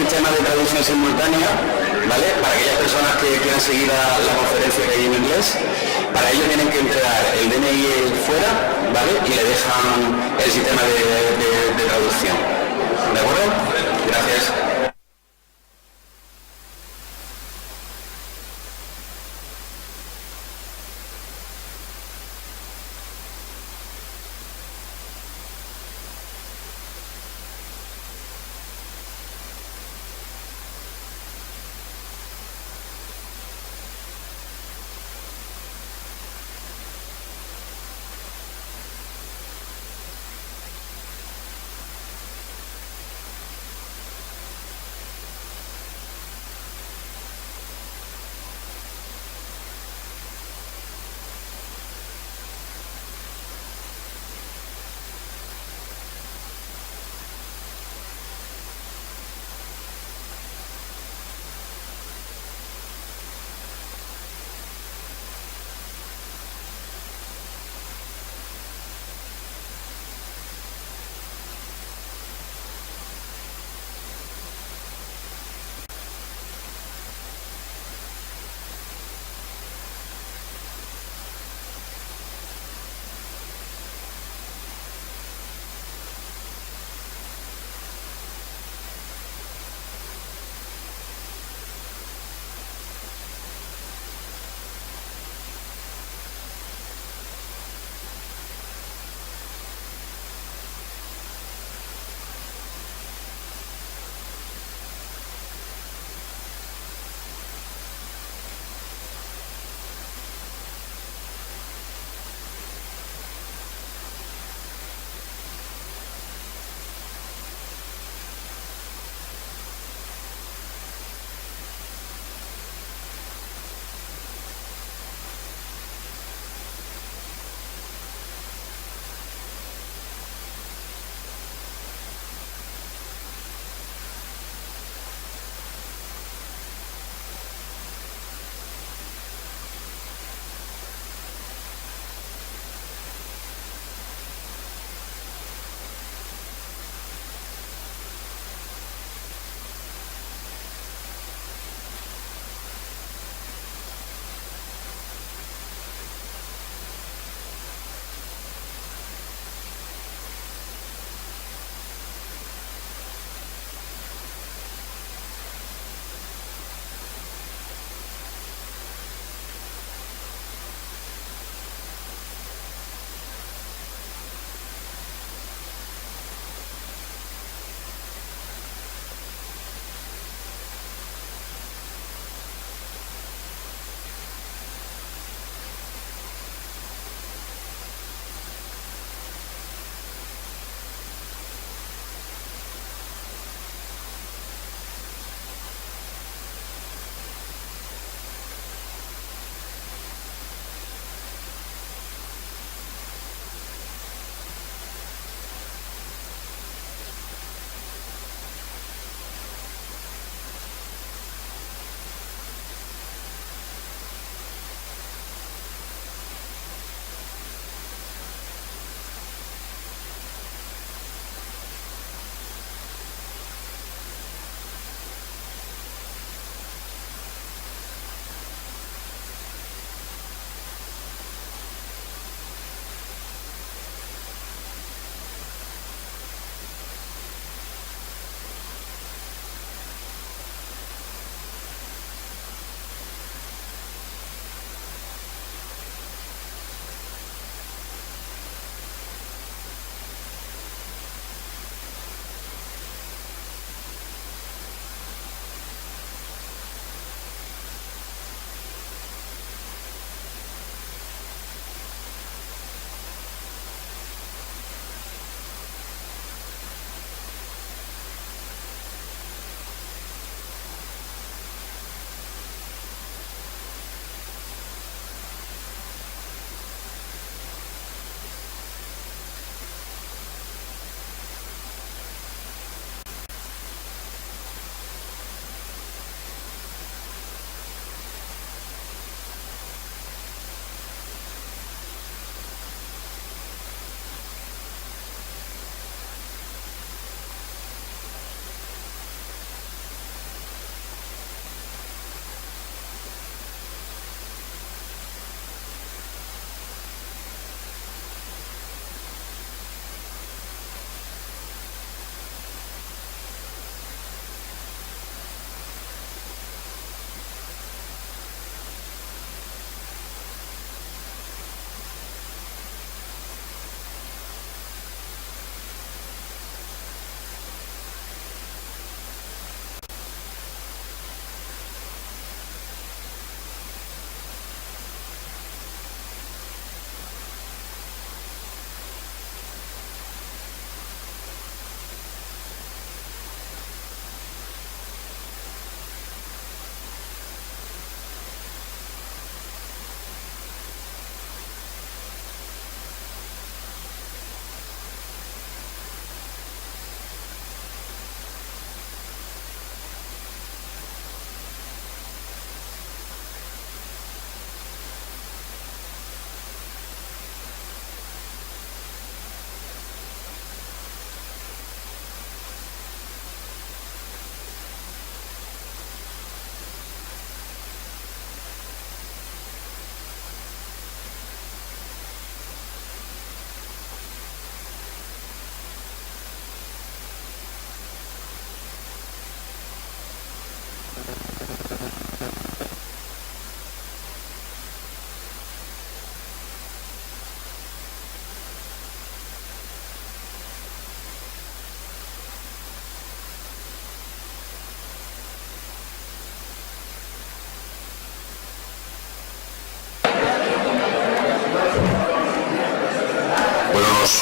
sistema de traducción simultánea, ¿vale? Para aquellas personas que quieran seguir la conferencia que hay en inglés, para ello tienen que entregar el DNI fuera, ¿vale? Y le dejan el sistema de traducción. ¿De acuerdo? Gracias.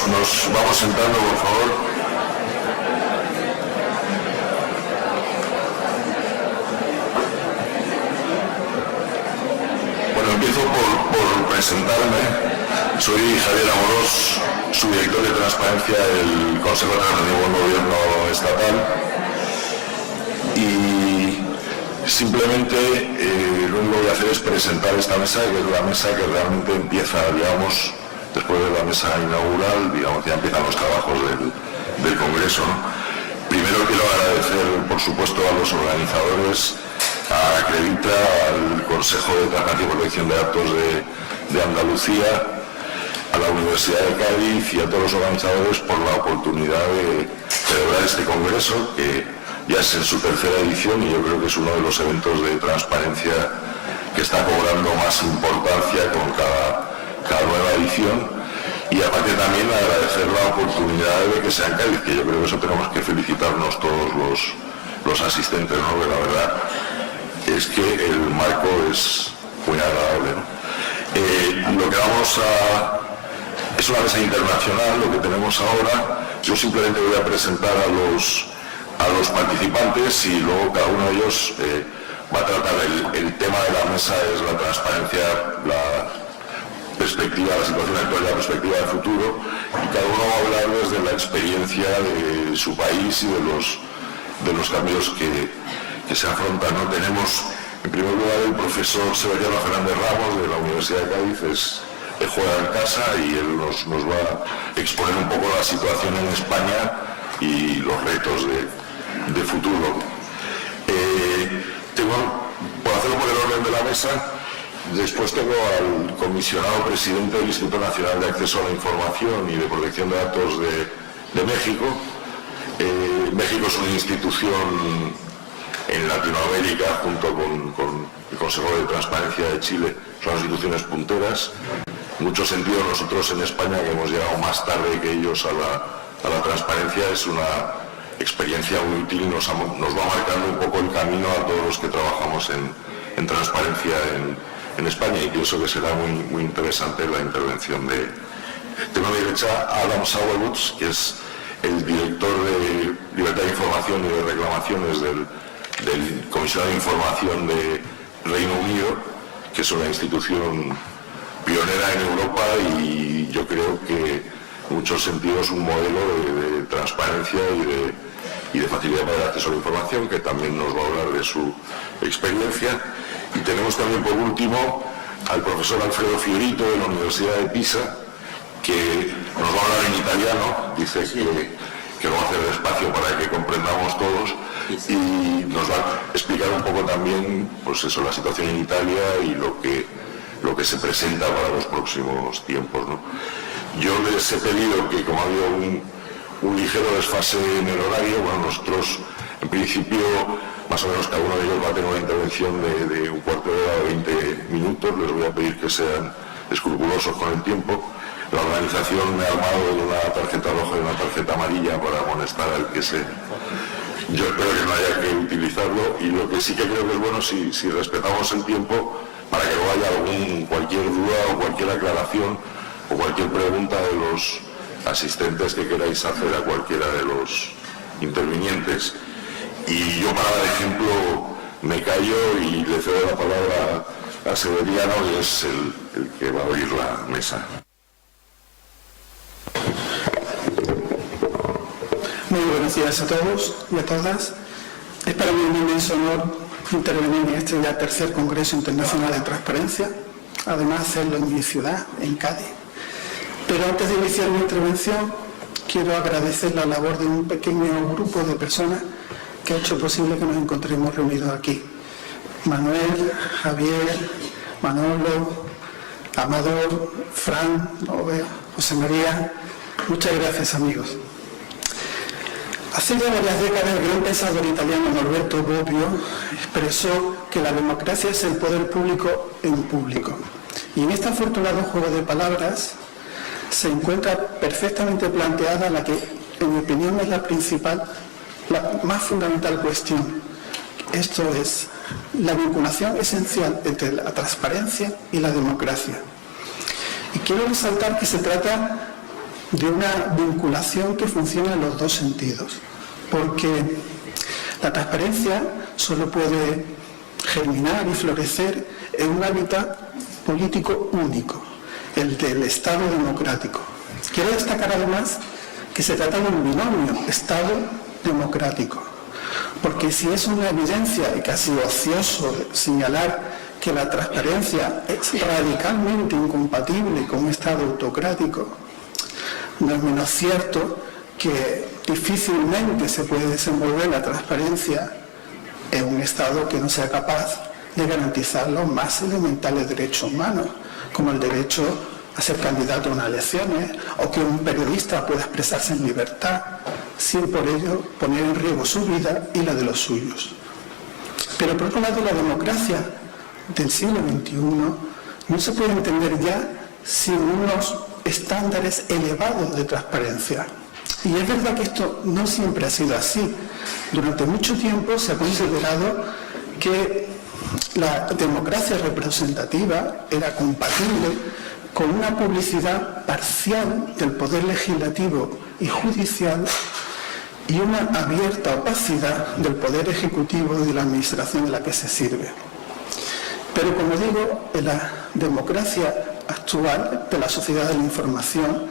nos vamos sentando, por favor. Bueno, empiezo por presentarme. Soy Javier Amorós, subdirector de Transparencia del Consejo Administrativo del Gobierno Estatal. Y simplemente lo único que voy a hacer es presentar esta mesa, que es la mesa que realmente empieza, digamos, después de la mesa inaugural, digamos, ya empiezan los trabajos del Congreso, ¿no? Primero quiero agradecer, por supuesto, a los organizadores, a Acredita, al Consejo de Transparencia y Protección de Datos de Andalucía, a la Universidad de Cádiz y a todos los organizadores por la oportunidad de celebrar este Congreso, que ya es en su tercera edición y yo creo que es uno de los eventos de transparencia que está cobrando más importancia con cada nueva edición. Y aparte también agradecer la oportunidad de que sea en Cádiz, que yo creo que eso tenemos que felicitarnos todos los asistentes, ¿no? Porque la verdad es que el marco es muy agradable, ¿no? Lo que vamos a... es una mesa internacional, lo que tenemos ahora. Yo simplemente voy a presentar a los participantes y luego cada uno de ellos va a tratar el tema de la mesa, es la transparencia, la perspectiva, la situación actual y la perspectiva de futuro, y cada uno va a hablar desde la experiencia de su país y de los cambios que se afrontan, ¿no? Tenemos en primer lugar el profesor Severiano Fernández Ramos de la Universidad de Cádiz, juega en casa y él nos va a exponer un poco la situación en España y los retos de futuro. Por hacerlo por el orden de la mesa, después tengo al comisionado presidente del Instituto Nacional de Acceso a la Información y de Protección de Datos de México. México es una institución en Latinoamérica, junto con el Consejo de Transparencia de Chile, son instituciones punteras. En muchos sentidos, nosotros en España, que hemos llegado más tarde que ellos a la transparencia, es una experiencia muy útil y nos va marcando un poco el camino a todos los que trabajamos en transparencia en España, y pienso que será muy interesante la intervención de... Tengo a mi derecha a Adam Sauerwoods, que es el director de Libertad de Información y de Reclamaciones del Comisionado de Información de Reino Unido, que es una institución pionera en Europa y yo creo que en muchos sentidos un modelo de transparencia y de facilidad para el acceso a la información, que también nos va a hablar de su experiencia. Y tenemos también por último al profesor Alfredo Fiorito de la Universidad de Pisa, que nos va a hablar en italiano, dice que lo va a hacer despacio para que comprendamos todos, y nos va a explicar un poco también, pues eso, la situación en Italia y lo que se presenta para los próximos tiempos, ¿no? Yo les he pedido que, como ha habido un ligero desfase en el horario, bueno, nosotros en principio más o menos cada uno de ellos va a tener una intervención de un cuarto de hora o 20 minutos. Les voy a pedir que sean escrupulosos con el tiempo. La organización me ha armado de una tarjeta roja y una tarjeta amarilla para amonestar al que se... Yo espero que no haya que utilizarlo, y lo que sí que creo que es bueno si respetamos el tiempo para que no haya cualquier duda o cualquier aclaración o cualquier pregunta de los asistentes que queráis hacer a cualquiera de los intervinientes. Y yo, para dar ejemplo, me callo y le cedo la palabra a Severiano, que es el que va a abrir la mesa. Muy buenos días a todos y a todas. Es para mí un inmenso honor intervenir en este ya tercer Congreso Internacional de Transparencia, además hacerlo en mi ciudad, en Cádiz. Pero antes de iniciar mi intervención, quiero agradecer la labor de un pequeño grupo de personas que ha hecho posible que nos encontremos reunidos aquí. Manuel, Javier, Manolo, Amador, Fran, José María. Muchas gracias, amigos. Hace ya varias décadas el gran pensador italiano Norberto Bobbio expresó que la democracia es el poder público en público. Y en este afortunado juego de palabras se encuentra perfectamente planteada la que, en mi opinión, es la más fundamental cuestión. Esto es la vinculación esencial entre la transparencia y la democracia. Y quiero resaltar que se trata de una vinculación que funciona en los dos sentidos, porque la transparencia solo puede germinar y florecer en un hábitat político único, el del Estado democrático. Quiero destacar además que se trata de un binomio Estado-democrático, porque si es una evidencia y casi ocioso señalar que la transparencia es radicalmente incompatible con un Estado autocrático, no es menos cierto que difícilmente se puede desenvolver la transparencia en un Estado que no sea capaz de garantizar los más elementales derechos humanos, como el derecho a ser candidato a unas elecciones o que un periodista pueda expresarse en libertad sin por ello poner en riesgo su vida y la de los suyos. Pero por otro lado, la democracia del siglo XXI no se puede entender ya sin unos estándares elevados de transparencia. Y es verdad que esto no siempre ha sido así. Durante mucho tiempo se ha considerado que la democracia representativa era compatible con una publicidad parcial del poder legislativo y judicial y una abierta opacidad del poder ejecutivo y de la administración de la que se sirve. Pero como digo, en la democracia actual de la sociedad de la información,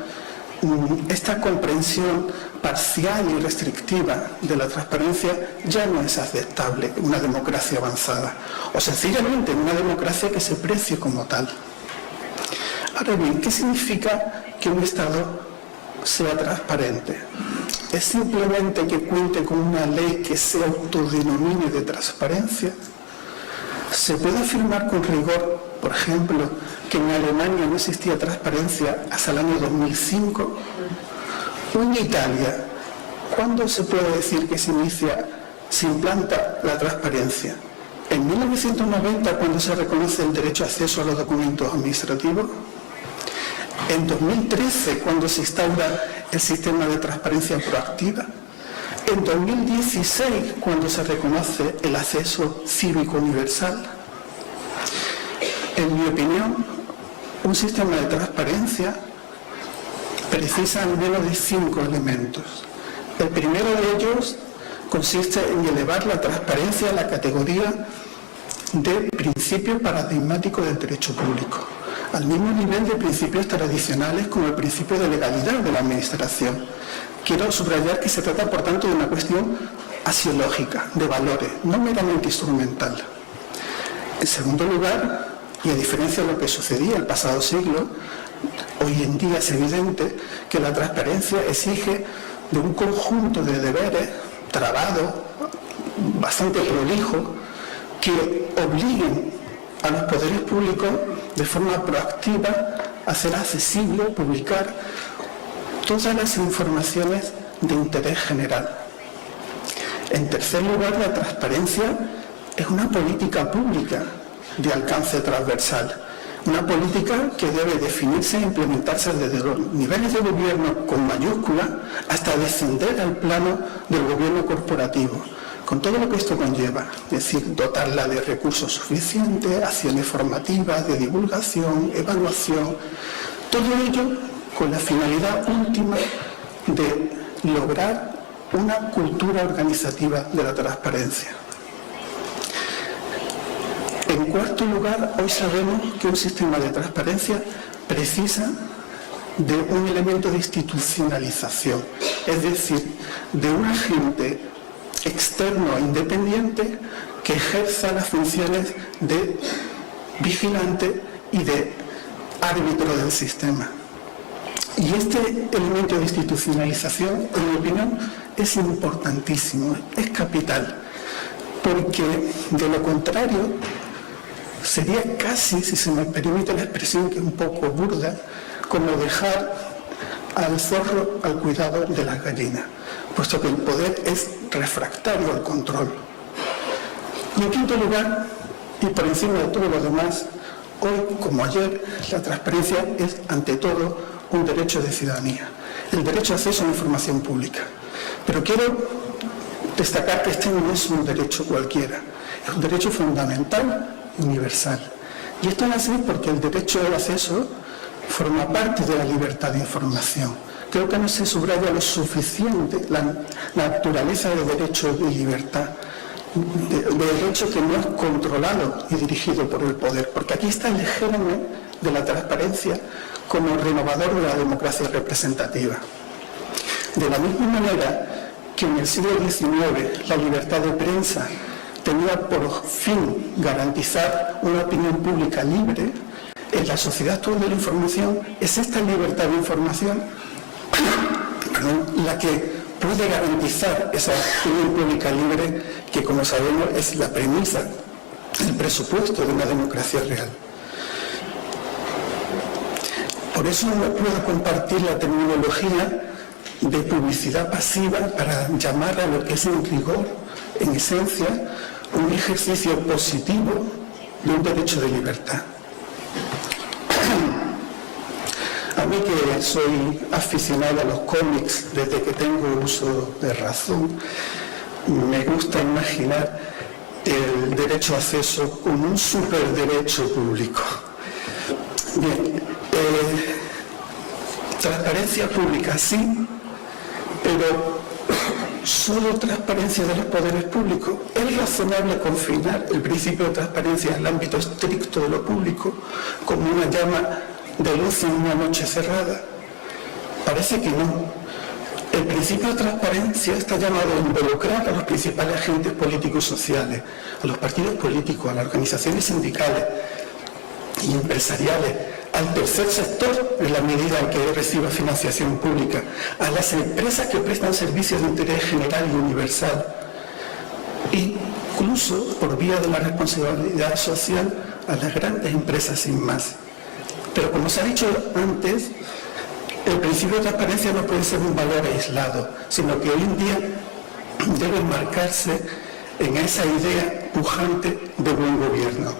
esta comprensión parcial y restrictiva de la transparencia ya no es aceptable en una democracia avanzada, o sencillamente en una democracia que se precie como tal. Ahora bien, ¿qué significa que un Estado sea transparente? ¿Es simplemente que cuente con una ley que se autodenomine de transparencia? ¿Se puede afirmar con rigor, por ejemplo, que en Alemania no existía transparencia hasta el año 2005? ¿O en Italia, cuándo se puede decir que se implanta la transparencia? ¿En 1990, cuando se reconoce el derecho a acceso a los documentos administrativos? ¿En 2013, cuando se instaura el sistema de transparencia proactiva? ¿En 2016, cuando se reconoce el acceso cívico universal? En mi opinión, un sistema de transparencia precisa al menos de 5 elementos. El primero de ellos consiste en elevar la transparencia a la categoría de principio paradigmático del derecho público, al mismo nivel de principios tradicionales como el principio de legalidad de la administración. Quiero subrayar que se trata, por tanto, de una cuestión axiológica, de valores, no meramente instrumental. En segundo lugar, y a diferencia de lo que sucedía el pasado siglo, hoy en día es evidente que la transparencia exige de un conjunto de deberes trabados, bastante prolijo, que obliguen a los poderes públicos de forma proactiva a hacer accesible, publicar todas las informaciones de interés general. En tercer lugar, la transparencia es una política pública de alcance transversal, una política que debe definirse e implementarse desde los niveles de gobierno con mayúscula hasta descender al plano del gobierno corporativo, con todo lo que esto conlleva, es decir, dotarla de recursos suficientes, acciones formativas, de divulgación, evaluación, todo ello con la finalidad última de lograr una cultura organizativa de la transparencia. En cuarto lugar, hoy sabemos que un sistema de transparencia precisa de un elemento de institucionalización, es decir, de un agente externo e independiente que ejerza las funciones de vigilante y de árbitro del sistema. Y este elemento de institucionalización, en mi opinión, es importantísimo, es capital, porque de lo contrario sería casi, si se me permite la expresión que es un poco burda, como dejar al zorro al cuidado de las gallinas, puesto que el poder es refractario al control. Y en quinto lugar, y por encima de todo lo demás, hoy como ayer, la transparencia es ante todo un derecho de ciudadanía, el derecho a acceso a la información pública. Pero quiero destacar que este no es un derecho cualquiera, es un derecho fundamental, universal. Y esto es así porque el derecho al acceso forma parte de la libertad de información, creo que no se subraya lo suficiente la naturaleza de derecho y libertad, de derecho que no es controlado y dirigido por el poder, porque aquí está el germen de la transparencia como renovador de la democracia representativa. De la misma manera que en el siglo XIX la libertad de prensa tenía por fin garantizar una opinión pública libre, en la sociedad actual de la información es esta libertad de información la que puede garantizar esa opinión pública libre que, como sabemos, es la premisa, el presupuesto de una democracia real. Por eso no puedo compartir la terminología de publicidad pasiva para llamar a lo que es en rigor, en esencia, un ejercicio positivo de un derecho de libertad. A mí, que soy aficionado a los cómics desde que tengo uso de razón, me gusta imaginar el derecho a acceso como un superderecho público. Bien, transparencia pública sí, pero solo transparencia de los poderes públicos. ¿Es razonable confinar el principio de transparencia en el ámbito estricto de lo público como una llama de luz en una noche cerrada? Parece que no. El principio de transparencia está llamado a involucrar a los principales agentes políticos y sociales, a los partidos políticos, a las organizaciones sindicales y empresariales, al tercer sector en la medida en que reciba financiación pública, a las empresas que prestan servicios de interés general y universal, incluso por vía de la responsabilidad social a las grandes empresas sin más. Pero como se ha dicho antes, el principio de transparencia no puede ser un valor aislado, sino que hoy en día debe enmarcarse en esa idea pujante de buen gobierno.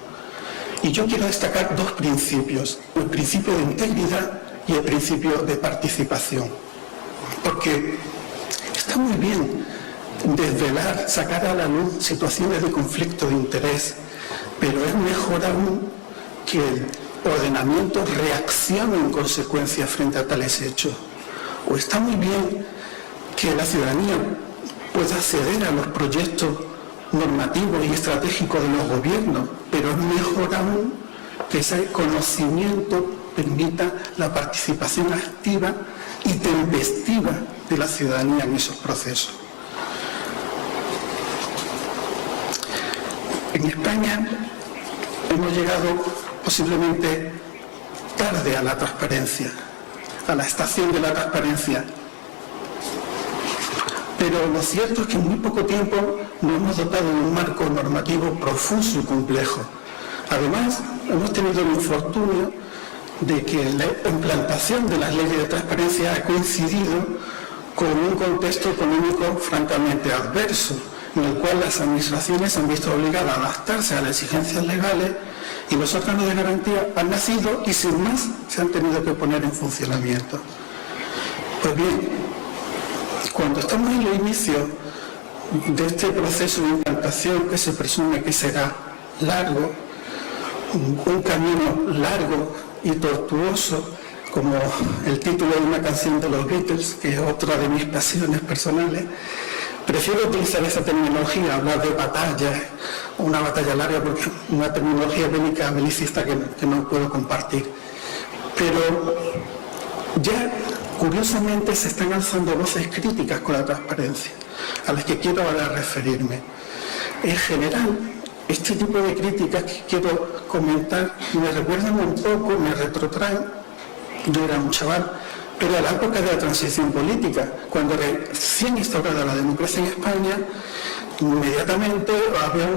Y yo quiero destacar dos principios, el principio de integridad y el principio de participación. Porque está muy bien desvelar, sacar a la luz situaciones de conflicto de interés, pero es mejor aún que el ordenamiento reaccione en consecuencia frente a tales hechos. O está muy bien que la ciudadanía pueda acceder a los proyectos normativos y estratégicos de los gobiernos, pero es mejor aún que ese conocimiento permita la participación activa y tempestiva de la ciudadanía en esos procesos. En España hemos llegado posiblemente tarde a la transparencia, a la estación de la transparencia. Pero lo cierto es que en muy poco tiempo nos hemos dotado de un marco normativo profuso y complejo. Además, hemos tenido el infortunio de que la implantación de las leyes de transparencia ha coincidido con un contexto económico francamente adverso, en el cual las administraciones se han visto obligadas a adaptarse a las exigencias legales y los órganos de garantía han nacido y sin más se han tenido que poner en funcionamiento. Pues bien, cuando estamos en el inicio de este proceso de implantación que se presume que será largo, un camino largo y tortuoso, como el título de una canción de los Beatles, que es otra de mis pasiones personales, prefiero utilizar esa terminología, hablar de batalla, una batalla larga, porque es una terminología bélica belicista que no puedo compartir. Pero ya curiosamente se están alzando voces críticas con la transparencia, a las que quiero ahora referirme. En general, este tipo de críticas que quiero comentar me recuerdan un poco, me retrotraen, yo era un chaval, pero a la época de la transición política, cuando recién instaurada la democracia en España, inmediatamente había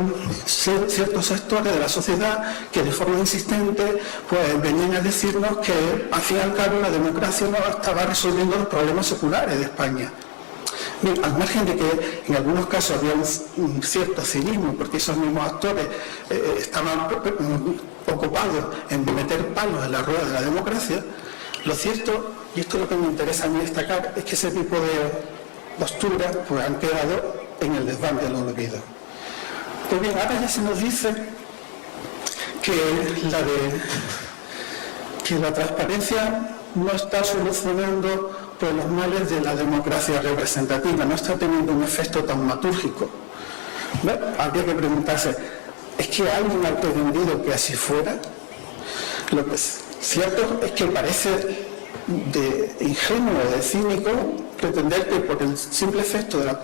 ciertos sectores de la sociedad que de forma insistente pues venían a decirnos que al fin y al cabo la democracia no estaba resolviendo los problemas seculares de España. Bien, al margen de que en algunos casos había un cierto cinismo, porque esos mismos actores estaban ocupados en meter palos en la rueda de la democracia, lo cierto, y esto es lo que me interesa a mí destacar, es que ese tipo de posturas pues, han quedado en el desván del olvido. Pues bien, ahora ya se nos dice que la transparencia no está solucionando pues los males de la democracia representativa, no está teniendo un efecto taumatúrgico. Bueno, habría que preguntarse, ¿es que alguien ha pretendido que así fuera? Lo que es cierto es que parece de ingenuo, de cínico, pretender que por el simple efecto de la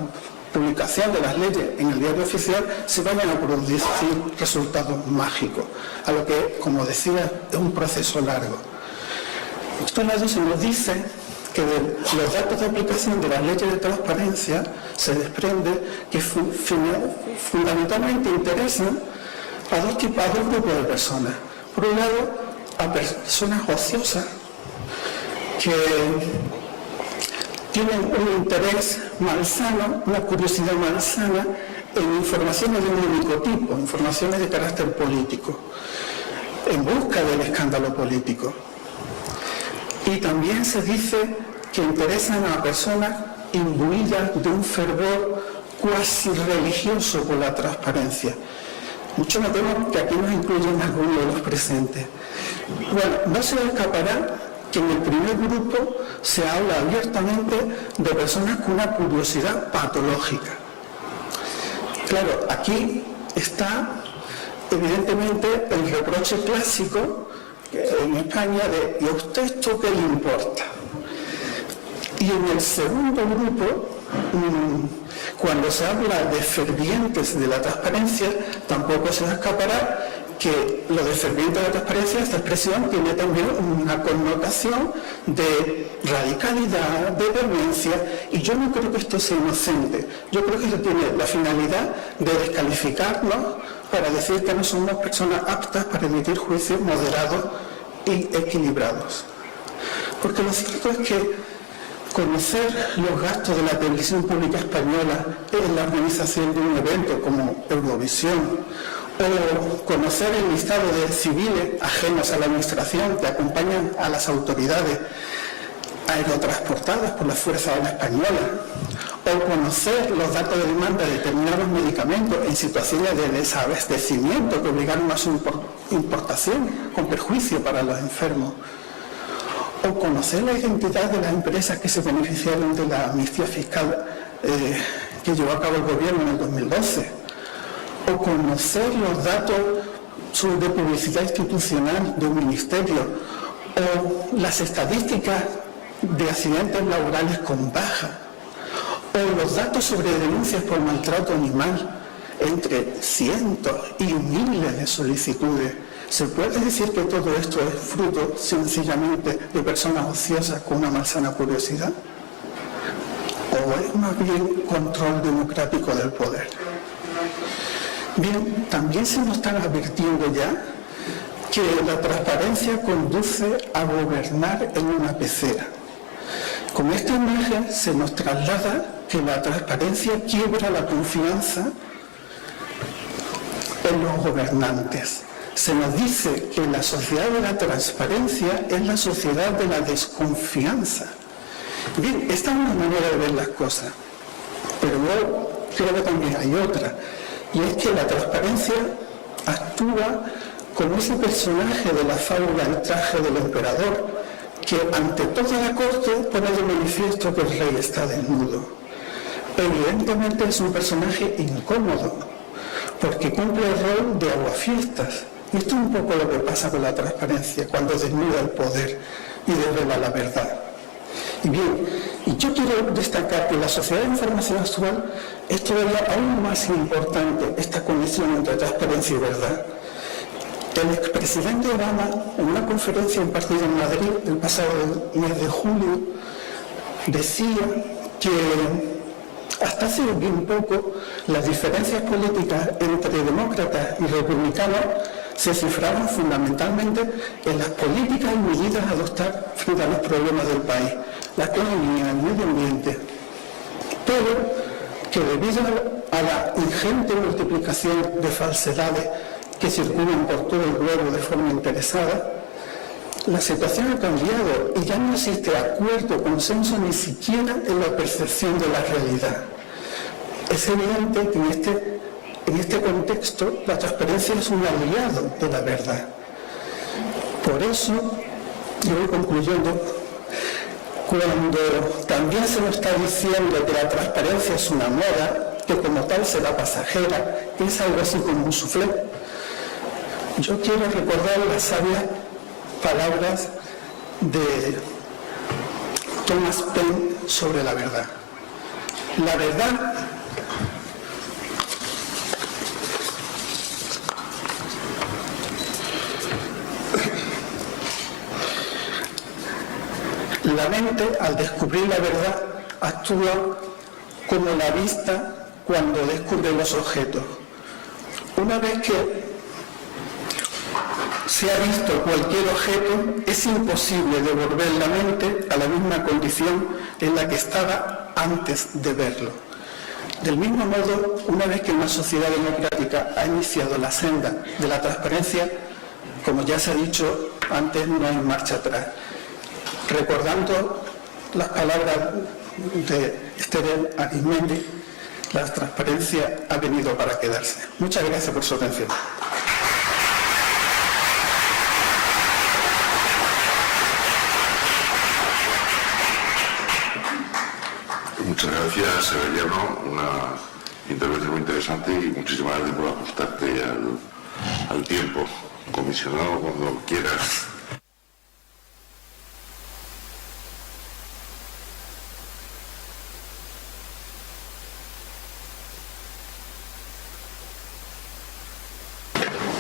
publicación de las leyes en el diario oficial se vayan a producir resultados mágicos, a lo que, como decía, es un proceso largo. Por otro lado, se nos dice que de los datos de aplicación de las leyes de transparencia se desprende que fundamentalmente interesan a dos grupos de personas. Por un lado, a personas ociosas que tienen un interés malsano, una curiosidad malsana en informaciones de un único tipo, informaciones de carácter político, en busca del escándalo político. Y también se dice que interesan a personas imbuidas de un fervor cuasi religioso por la transparencia. Mucho me temo que aquí nos incluyen algunos de los presentes. Bueno, no se escapará que en el primer grupo se habla abiertamente de personas con una curiosidad patológica. Claro, aquí está evidentemente el reproche clásico en España de ¿y a usted esto qué le importa? Y en el segundo grupo, cuando se habla de fervientes de la transparencia, tampoco se escapará que lo de ferviente de la transparencia, esta expresión tiene también una connotación de radicalidad, de vehemencia, y yo no creo que esto sea inocente. Yo creo que esto tiene la finalidad de descalificarnos para decir que no somos personas aptas para emitir juicios moderados y equilibrados. Porque lo cierto es que conocer los gastos de la televisión pública española en la organización de un evento como Eurovisión, o conocer el listado de civiles ajenos a la administración que acompañan a las autoridades aerotransportadas por las Fuerzas Aéreas Españolas, o conocer los datos de demanda de determinados medicamentos en situaciones de desabastecimiento que obligaron a su importación con perjuicio para los enfermos, o conocer la identidad de las empresas que se beneficiaron de la amnistía fiscal que llevó a cabo el gobierno en el 2012, o conocer los datos de publicidad institucional de un ministerio, o las estadísticas de accidentes laborales con baja, o los datos sobre denuncias por maltrato animal, entre cientos y miles de solicitudes. ¿Se puede decir que todo esto es fruto sencillamente de personas ociosas con una malsana curiosidad? ¿O es más bien control democrático del poder? Bien, también se nos están advirtiendo ya que la transparencia conduce a gobernar en una pecera. Con esta imagen se nos traslada que la transparencia quiebra la confianza en los gobernantes. Se nos dice que la sociedad de la transparencia es la sociedad de la desconfianza. Bien, esta es una manera de ver las cosas, pero yo creo que también hay otra. Y es que la transparencia actúa como ese personaje de la fábula El traje del emperador, que ante toda la corte pone de manifiesto que el rey está desnudo. Evidentemente es un personaje incómodo, porque cumple el rol de aguafiestas. Y esto es un poco lo que pasa con la transparencia, cuando desnuda el poder y revela la verdad. Y bien, y yo quiero destacar que en la sociedad de información actual es todavía aún más importante esta conexión entre transparencia y verdad. El expresidente Obama, en una conferencia impartida en Madrid el pasado mes de julio, decía que hasta hace bien poco las diferencias políticas entre demócratas y republicanos se cifraban fundamentalmente en las políticas y medidas a adoptar frente a los problemas del país, la economía, el medio ambiente, pero que debido a la ingente multiplicación de falsedades que circulan por todo el globo de forma interesada, la situación ha cambiado y ya no existe acuerdo, consenso ni siquiera en la percepción de la realidad. Es evidente que en este contexto la transparencia es un aliado de la verdad. Por eso, yo voy concluyendo, cuando también se nos está diciendo que la transparencia es una moda, que como tal será pasajera, que es algo así como un soufflé. Yo quiero recordar las sabias palabras de Thomas Paine sobre la verdad. La verdad la mente, al descubrir la verdad, actúa como la vista cuando descubre los objetos. Una vez que se ha visto cualquier objeto, es imposible devolver la mente a la misma condición en la que estaba antes de verlo. Del mismo modo, una vez que una sociedad democrática ha iniciado la senda de la transparencia, como ya se ha dicho antes, no hay marcha atrás. Recordando las palabras de Esther Arizmendi, la transparencia ha venido para quedarse. Muchas gracias por su atención. Muchas gracias, Severiano. Una intervención muy interesante y muchísimas gracias por ajustarte al tiempo. Comisionado, cuando quieras.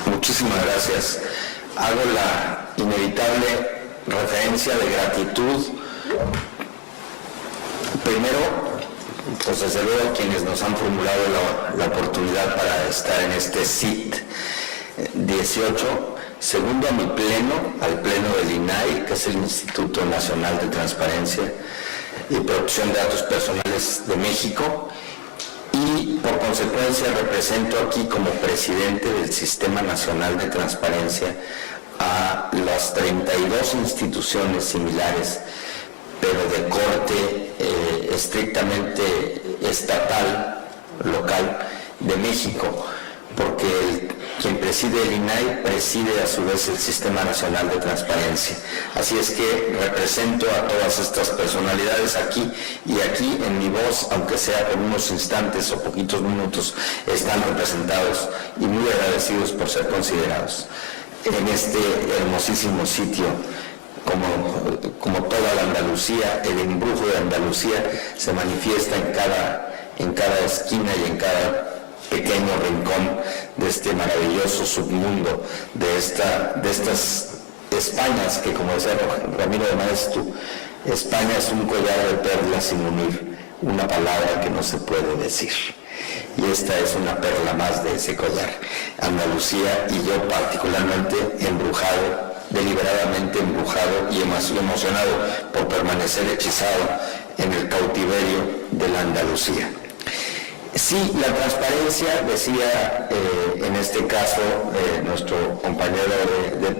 Muchísimas gracias. Hago la inevitable referencia de gratitud. Primero, pues desde luego quienes nos han formulado la oportunidad para estar en este CIT 18. Segundo, a mi pleno, al pleno del INAI, que es el Instituto Nacional de Transparencia y Protección de Datos Personales de México. Y por consecuencia represento aquí como presidente del Sistema Nacional de Transparencia a las 32 instituciones similares, pero de corte estrictamente estatal, local, de México, porque quien preside el INAI preside a su vez el Sistema Nacional de Transparencia. Así es que represento a todas estas personalidades aquí, y aquí en mi voz, aunque sea por unos instantes o poquitos minutos, están representados y muy agradecidos por ser considerados en este hermosísimo sitio. Como toda la Andalucía, el embrujo de Andalucía se manifiesta en cada esquina y en cada pequeño rincón de este maravilloso submundo, de estas Españas, que como decía Ramiro de Maeztu, España es un collar de perlas sin unir, una palabra que no se puede decir. Y esta es una perla más de ese collar. Andalucía, y yo particularmente embrujado, deliberadamente embrujado y emocionado por permanecer hechizado en el cautiverio de la Andalucía. Sí, la transparencia, decía en este caso nuestro compañero de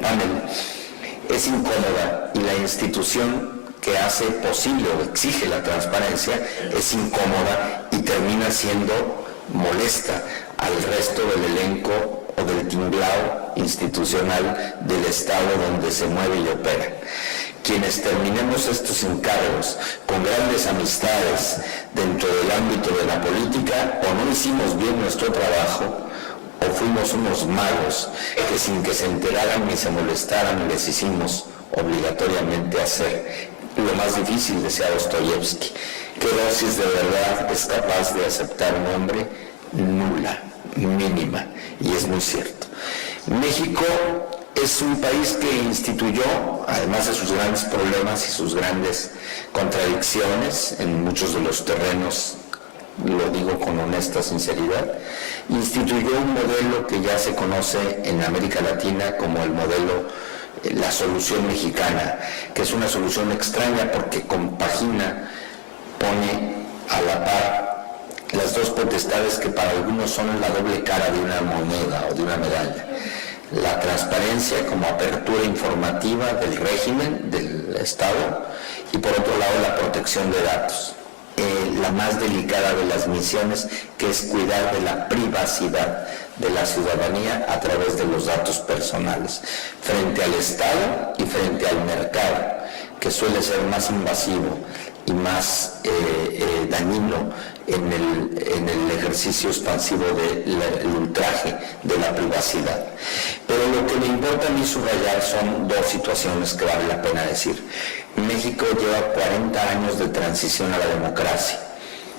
panel, es incómoda, y la institución que hace posible o exige la transparencia es incómoda y termina siendo molesta al resto del elenco o del tinglao institucional del Estado donde se mueve y opera. Quienes terminemos estos encargos con grandes amistades dentro del ámbito de la política, o no hicimos bien nuestro trabajo, o fuimos unos magos que sin que se enteraran ni se molestaran les hicimos obligatoriamente hacer lo más difícil, decía Dostoyevsky. ¿Qué dosis de verdad es capaz de aceptar un hombre? Nula, mínima, y es muy cierto. México es un país que instituyó, además de sus grandes problemas y sus grandes contradicciones en muchos de los terrenos, lo digo con honesta sinceridad, instituyó un modelo que ya se conoce en América Latina como el modelo, la solución mexicana, que es una solución extraña porque compagina, pone a la par las dos potestades que para algunos son la doble cara de una moneda o de una medalla. La transparencia como apertura informativa del régimen, del Estado, y por otro lado la protección de datos. la más delicada de las misiones, que es cuidar de la privacidad de la ciudadanía a través de los datos personales, frente al Estado y frente al mercado, que suele ser más invasivo y más dañino en el ejercicio expansivo del ultraje de la privacidad. Pero lo que me importa a mí subrayar son dos situaciones que vale la pena decir. México lleva 40 años de transición a la democracia.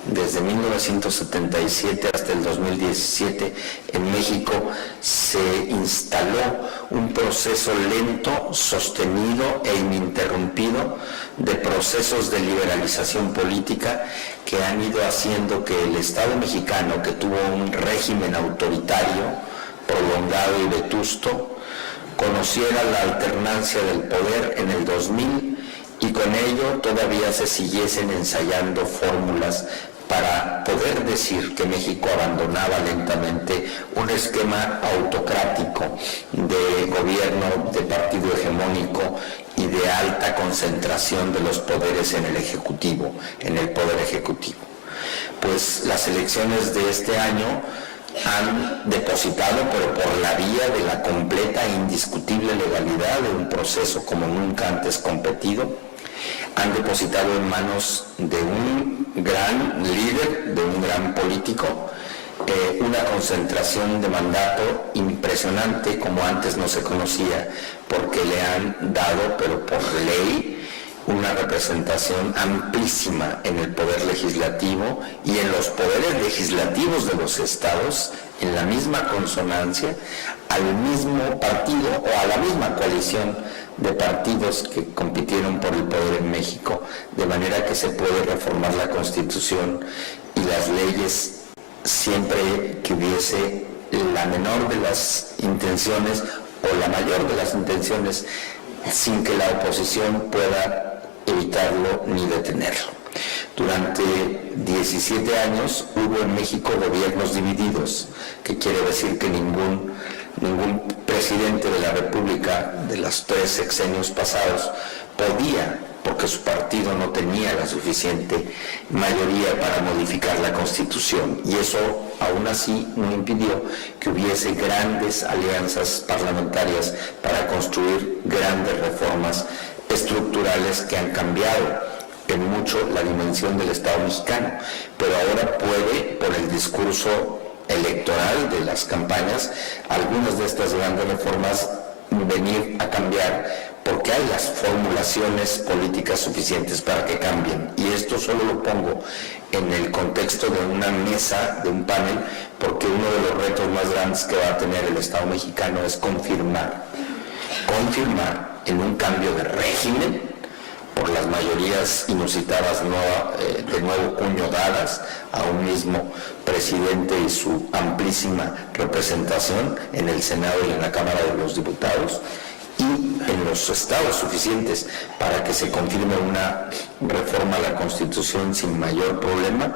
Desde 1977 hasta el 2017 en México se instaló un proceso lento, sostenido e ininterrumpido de procesos de liberalización política que han ido haciendo que el Estado mexicano, que tuvo un régimen autoritario, prolongado y vetusto, conociera la alternancia del poder en el 2000 y con ello todavía se siguiesen ensayando fórmulas para poder decir que México abandonaba lentamente un esquema autocrático de gobierno de partido hegemónico y de alta concentración de los poderes en el Ejecutivo, en el Poder Ejecutivo. Pues las elecciones de este año han depositado, pero por la vía de la completa e indiscutible legalidad de un proceso como nunca antes competido, han depositado en manos de un gran líder, de un gran político, una concentración de mandato impresionante como antes no se conocía, porque le han dado, pero por ley, una representación amplísima en el poder legislativo y en los poderes legislativos de los estados, en la misma consonancia, al mismo partido o a la misma coalición de partidos que compitieron por el poder en México, de manera que se puede reformar la Constitución y las leyes siempre que hubiese la menor de las intenciones o la mayor de las intenciones, sin que la oposición pueda evitarlo ni detenerlo. Durante 17 años hubo en México gobiernos divididos, que quiere decir que ningún presidente de la República de los 3 sexenios pasados podía, porque su partido no tenía la suficiente mayoría para modificar la Constitución, y eso aún así no impidió que hubiese grandes alianzas parlamentarias para construir grandes reformas estructurales que han cambiado en mucho la dimensión del Estado mexicano, pero ahora puede, por el discurso electoral de las campañas, algunas de estas grandes reformas venir a cambiar, porque hay las formulaciones políticas suficientes para que cambien. Y esto solo lo pongo en el contexto de una mesa, de un panel, porque uno de los retos más grandes que va a tener el Estado mexicano es confirmar en un cambio de régimen por las mayorías inusitadas de nuevo cuño dadas a un mismo presidente y su amplísima representación en el Senado y en la Cámara de los Diputados, y en los estados suficientes para que se confirme una reforma a la Constitución sin mayor problema,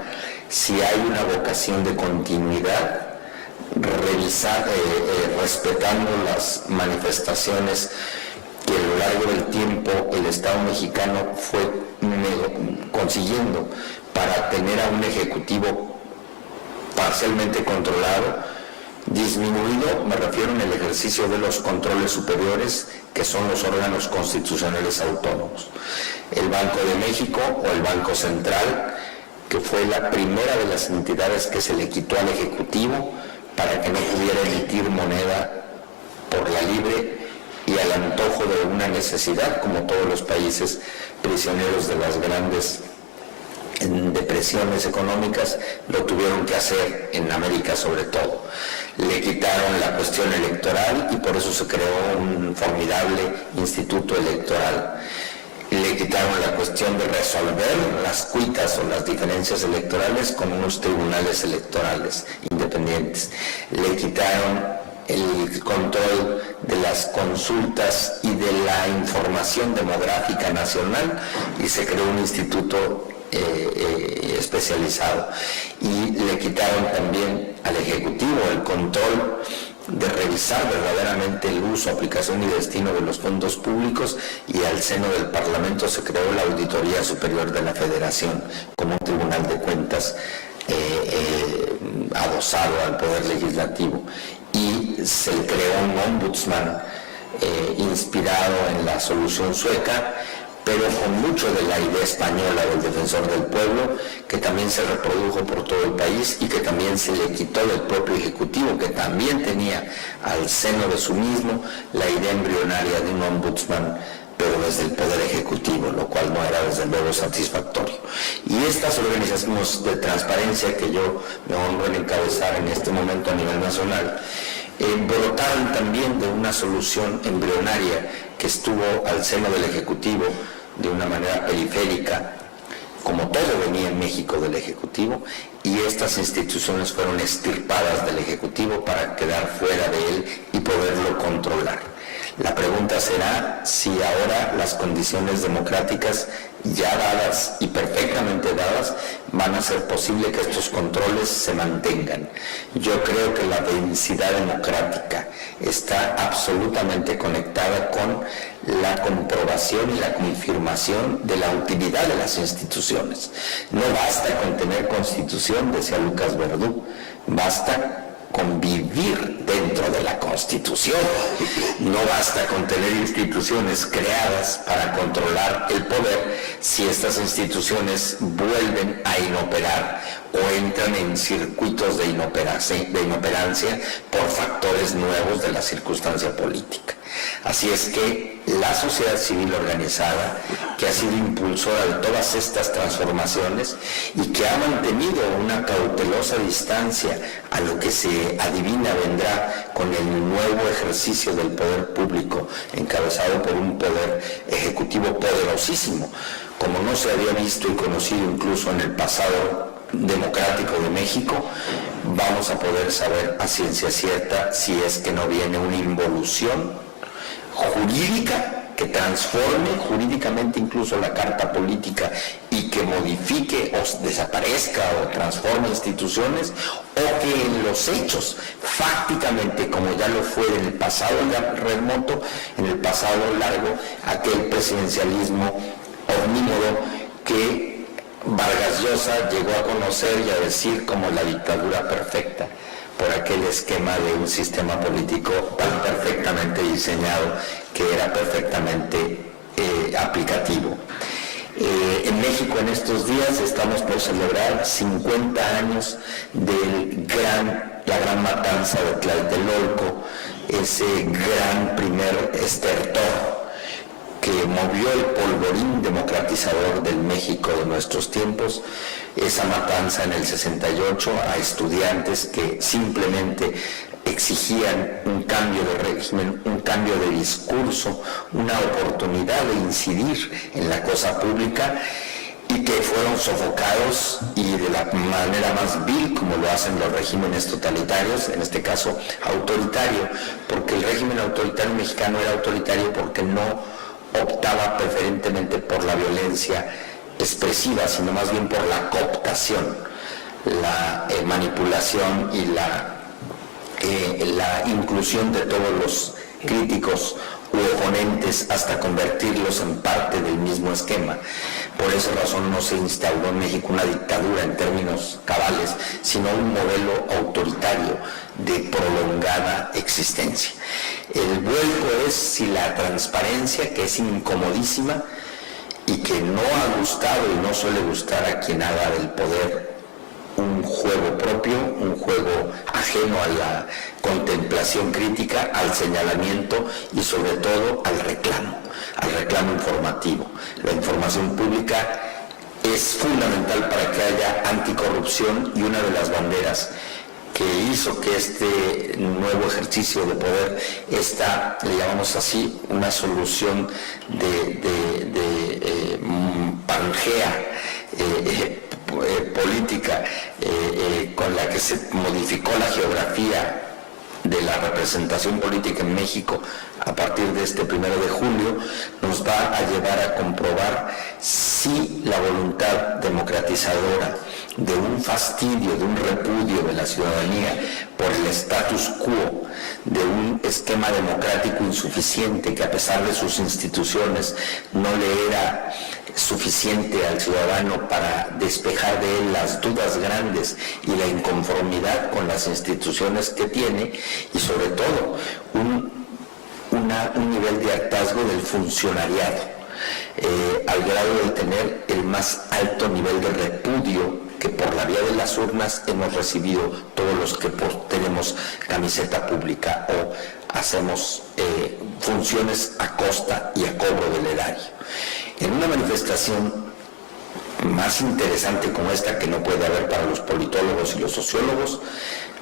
si hay una vocación de continuidad, respetando las manifestaciones que a lo largo del tiempo el Estado mexicano fue consiguiendo para tener a un ejecutivo parcialmente controlado, disminuido, me refiero en el ejercicio de los controles superiores, que son los órganos constitucionales autónomos. El Banco de México o el Banco Central, que fue la primera de las entidades que se le quitó al Ejecutivo para que no pudiera emitir moneda por la libre y al antojo de una necesidad, como todos los países prisioneros de las grandes depresiones económicas lo tuvieron que hacer, en América sobre todo. Le quitaron la cuestión electoral y por eso se creó un formidable instituto electoral. Le quitaron la cuestión de resolver las cuitas o las diferencias electorales con unos tribunales electorales independientes. Le quitaron el control de las consultas y de la información demográfica nacional y se creó un instituto especializado, y le quitaron también al Ejecutivo el control de revisar verdaderamente el uso, aplicación y destino de los fondos públicos, y al seno del Parlamento se creó la Auditoría Superior de la Federación como un tribunal de cuentas adosado al Poder Legislativo, y se creó un ombudsman inspirado en la solución sueca, pero con mucho de la idea española del defensor del pueblo, que también se reprodujo por todo el país y que también se le quitó del propio Ejecutivo, que también tenía al seno de su mismo la idea embrionaria de un ombudsman, pero desde el Poder Ejecutivo, lo cual no era desde luego satisfactorio. Y estas organizaciones de transparencia que yo me honro en encabezar en este momento a nivel nacional, brotaron también de una solución embrionaria que estuvo al seno del Ejecutivo de una manera periférica, como todo venía en México del Ejecutivo, y estas instituciones fueron extirpadas del Ejecutivo para quedar fuera de él y poderlo controlar. La pregunta será si ahora las condiciones democráticas ya dadas y perfectamente dadas van a hacer posible que estos controles se mantengan. Yo creo que la densidad democrática está absolutamente conectada con la comprobación y la confirmación de la utilidad de las instituciones. No basta con tener constitución, decía Lucas Verdú, basta convivir dentro de la Constitución. No basta con tener instituciones creadas para controlar el poder si estas instituciones vuelven a inoperar o entran en circuitos de inoperancia por factores nuevos de la circunstancia política. Así es que la sociedad civil organizada, que ha sido impulsora de todas estas transformaciones y que ha mantenido una cautelosa distancia a lo que se adivina vendrá con el nuevo ejercicio del poder público, encabezado por un poder ejecutivo poderosísimo, como no se había visto y conocido incluso en el pasado democrático de México, vamos a poder saber a ciencia cierta si es que no viene una involución jurídica que transforme jurídicamente incluso la carta política y que modifique o desaparezca o transforme instituciones, o que en los hechos, fácticamente, como ya lo fue en el pasado remoto, en el pasado largo, aquel presidencialismo omnímodo que Vargas Llosa llegó a conocer y a decir como la dictadura perfecta, por aquel esquema de un sistema político tan perfectamente diseñado que era perfectamente aplicativo. En México en estos días estamos por celebrar 50 años de la gran matanza de Tlatelolco, ese gran primer estertor que movió el polvorín democratizador del México de nuestros tiempos, esa matanza en el 68 a estudiantes que simplemente exigían un cambio de régimen, un cambio de discurso, una oportunidad de incidir en la cosa pública, y que fueron sofocados y de la manera más vil, como lo hacen los regímenes totalitarios, en este caso autoritario, porque el régimen autoritario mexicano era autoritario porque no optaba preferentemente por la violencia expresiva, sino más bien por la cooptación, la manipulación y la inclusión de todos los críticos u oponentes hasta convertirlos en parte del mismo esquema. Por esa razón no se instauró en México una dictadura en términos cabales, sino un modelo autoritario de prolongada existencia. El vuelco es si la transparencia, que es incomodísima y que no ha gustado y no suele gustar a quien haga del poder un juego propio, un juego ajeno a la contemplación crítica, al señalamiento y sobre todo al reclamo informativo. La información pública es fundamental para que haya anticorrupción, y una de las banderas que hizo que este nuevo ejercicio de poder, le llamamos así, una solución de pangea política con la que se modificó la geografía de la representación política en México a partir de este 1 de julio nos va a llevar a comprobar si la voluntad democratizadora de un fastidio, de un repudio de la ciudadanía por el status quo, de un esquema democrático insuficiente que a pesar de sus instituciones no le era suficiente al ciudadano para despejar de él las dudas grandes y la inconformidad con las instituciones que tiene, y sobre todo un nivel de hartazgo del funcionariado, al grado de tener el más alto nivel de repudio que por la vía de las urnas hemos recibido todos los que tenemos camiseta pública o hacemos funciones a costa y a cobro del erario. En una manifestación más interesante como esta, que no puede haber para los politólogos y los sociólogos,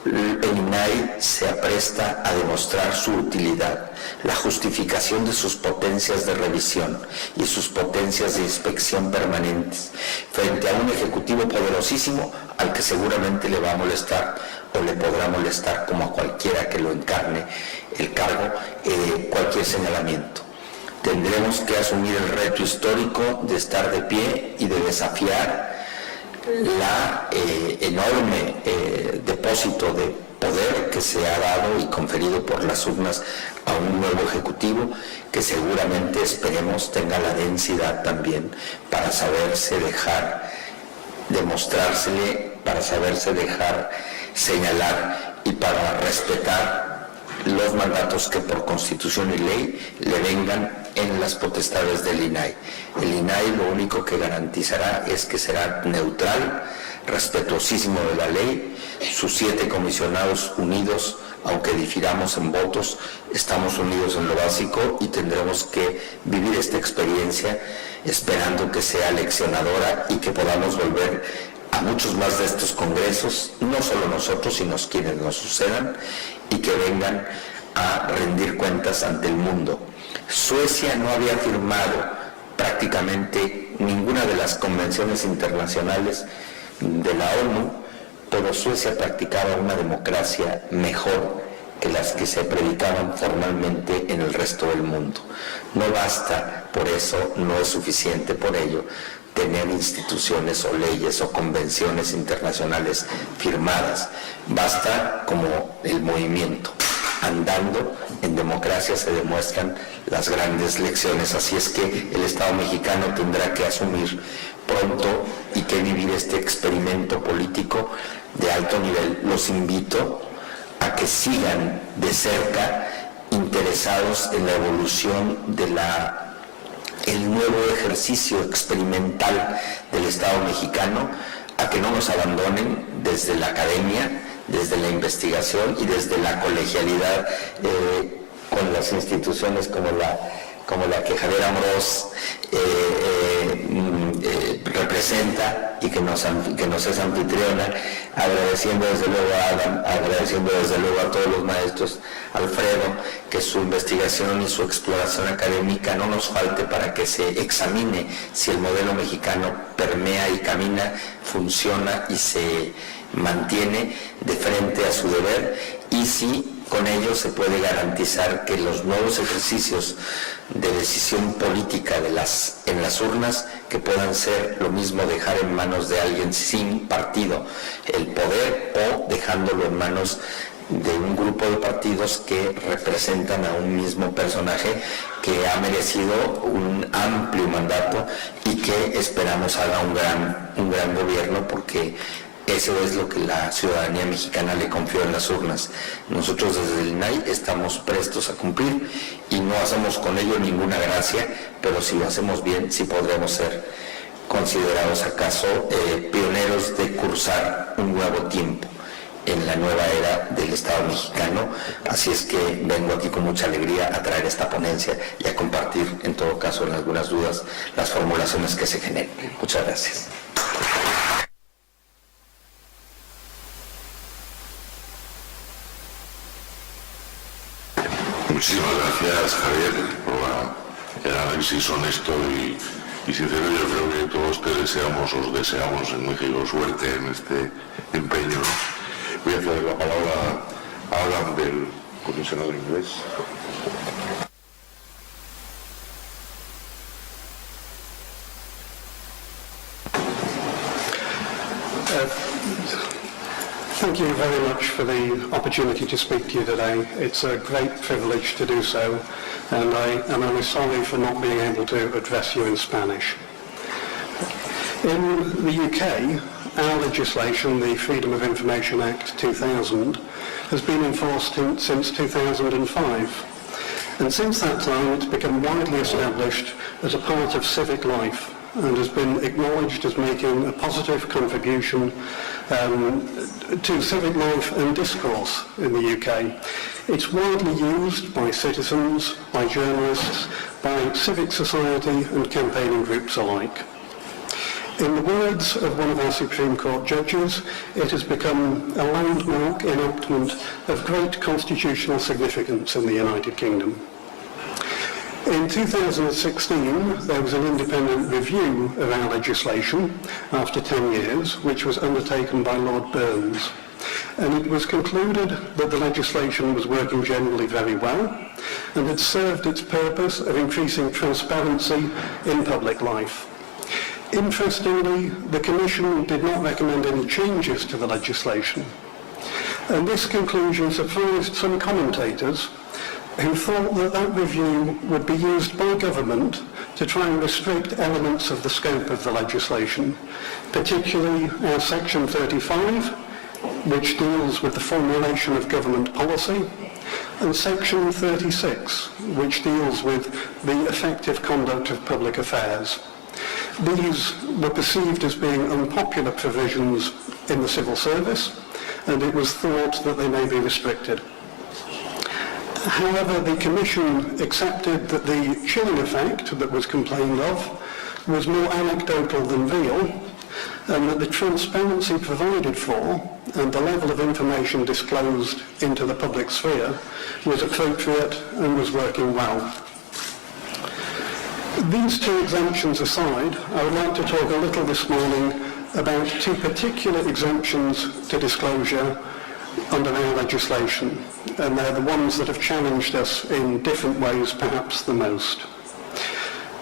el INAI se apresta a demostrar su utilidad, la justificación de sus potencias de revisión y sus potencias de inspección permanentes frente a un ejecutivo poderosísimo al que seguramente le va a molestar o le podrá molestar, como a cualquiera que lo encarne el cargo, cualquier señalamiento. Tendremos que asumir el reto histórico de estar de pie y de desafiar la enorme depósito de poder que se ha dado y conferido por las urnas a un nuevo ejecutivo que seguramente esperemos tenga la densidad también para saberse dejar demostrársele, para saberse dejar señalar y para respetar los mandatos que por constitución y ley le vengan en las potestades del INAI. El INAI lo único que garantizará es que será neutral, respetuosísimo de la ley. Sus 7 comisionados unidos, aunque difiramos en votos, estamos unidos en lo básico y tendremos que vivir esta experiencia esperando que sea leccionadora y que podamos volver a muchos más de estos congresos, no solo nosotros, sino quienes nos sucedan, y que vengan a rendir cuentas ante el mundo. Suecia no había firmado prácticamente ninguna de las convenciones internacionales de la ONU, pero Suecia practicaba una democracia mejor que las que se predicaban formalmente en el resto del mundo. No basta, por eso no es suficiente por ello tener instituciones o leyes o convenciones internacionales firmadas. Basta como el movimiento. Andando en democracia se demuestran las grandes lecciones, así es que el Estado mexicano tendrá que asumir pronto y que vivir este experimento político de alto nivel. Los invito a que sigan de cerca interesados en la evolución de el nuevo ejercicio experimental del Estado mexicano, a que no nos abandonen desde la academia, desde la investigación y desde la colegialidad con las instituciones como la que Javier Amorós representa y que nos es anfitriona, agradeciendo desde luego a Adam, agradeciendo desde luego a todos los maestros, Alfredo, que su investigación y su exploración académica no nos falte para que se examine si el modelo mexicano permea y camina, funciona y se mantiene de frente a su deber, y si con ello se puede garantizar que los nuevos ejercicios de decisión política en las urnas, que puedan ser lo mismo dejar en manos de alguien sin partido el poder o dejándolo en manos de un grupo de partidos que representan a un mismo personaje que ha merecido un amplio mandato y que esperamos haga un gran gobierno, porque eso es lo que la ciudadanía mexicana le confió en las urnas. Nosotros desde el INAI estamos prestos a cumplir y no hacemos con ello ninguna gracia, pero si lo hacemos bien, sí podremos ser considerados acaso pioneros de cursar un nuevo tiempo en la nueva era del Estado mexicano. Así es que vengo aquí con mucha alegría a traer esta ponencia y a compartir, en todo caso, en algunas dudas, las formulaciones que se generen. Muchas gracias. Muchísimas gracias, Javier, por el análisis honesto y sincero. Yo creo que todos os deseamos en México suerte en este empeño, ¿no? Voy a ceder la palabra hagan del comisionado inglés. Thank you very much for the opportunity to speak to you today. It's a great privilege to do so, and I am only sorry for not being able to address you in Spanish. In the UK, our legislation, the Freedom of Information Act 2000, has been enforced since 2005. And since that time, it's become widely established as a part of civic life and has been acknowledged as making a positive contribution to civic life and discourse in the UK. It's widely used by citizens, by journalists, by civic society and campaigning groups alike. In the words of one of our Supreme Court judges, it has become a landmark enactment of great constitutional significance in the United Kingdom. In 2016, there was an independent review of our legislation after 10 years, which was undertaken by Lord Burns. And it was concluded that the legislation was working generally very well and had served its purpose of increasing transparency in public life. Interestingly, the Commission did not recommend any changes to the legislation. And this conclusion surprised some commentators who thought that that review would be used by government to try and restrict elements of the scope of the legislation, particularly our Section 35, which deals with the formulation of government policy, and Section 36, which deals with the effective conduct of public affairs. These were perceived as being unpopular provisions in the civil service, and it was thought that they may be restricted. However, the Commission accepted that the chilling effect that was complained of was more anecdotal than real, and that the transparency provided for and the level of information disclosed into the public sphere was appropriate and was working well. These two exemptions aside, I would like to talk a little this morning about two particular exemptions to disclosure under our legislation, and they're the ones that have challenged us in different ways, perhaps the most.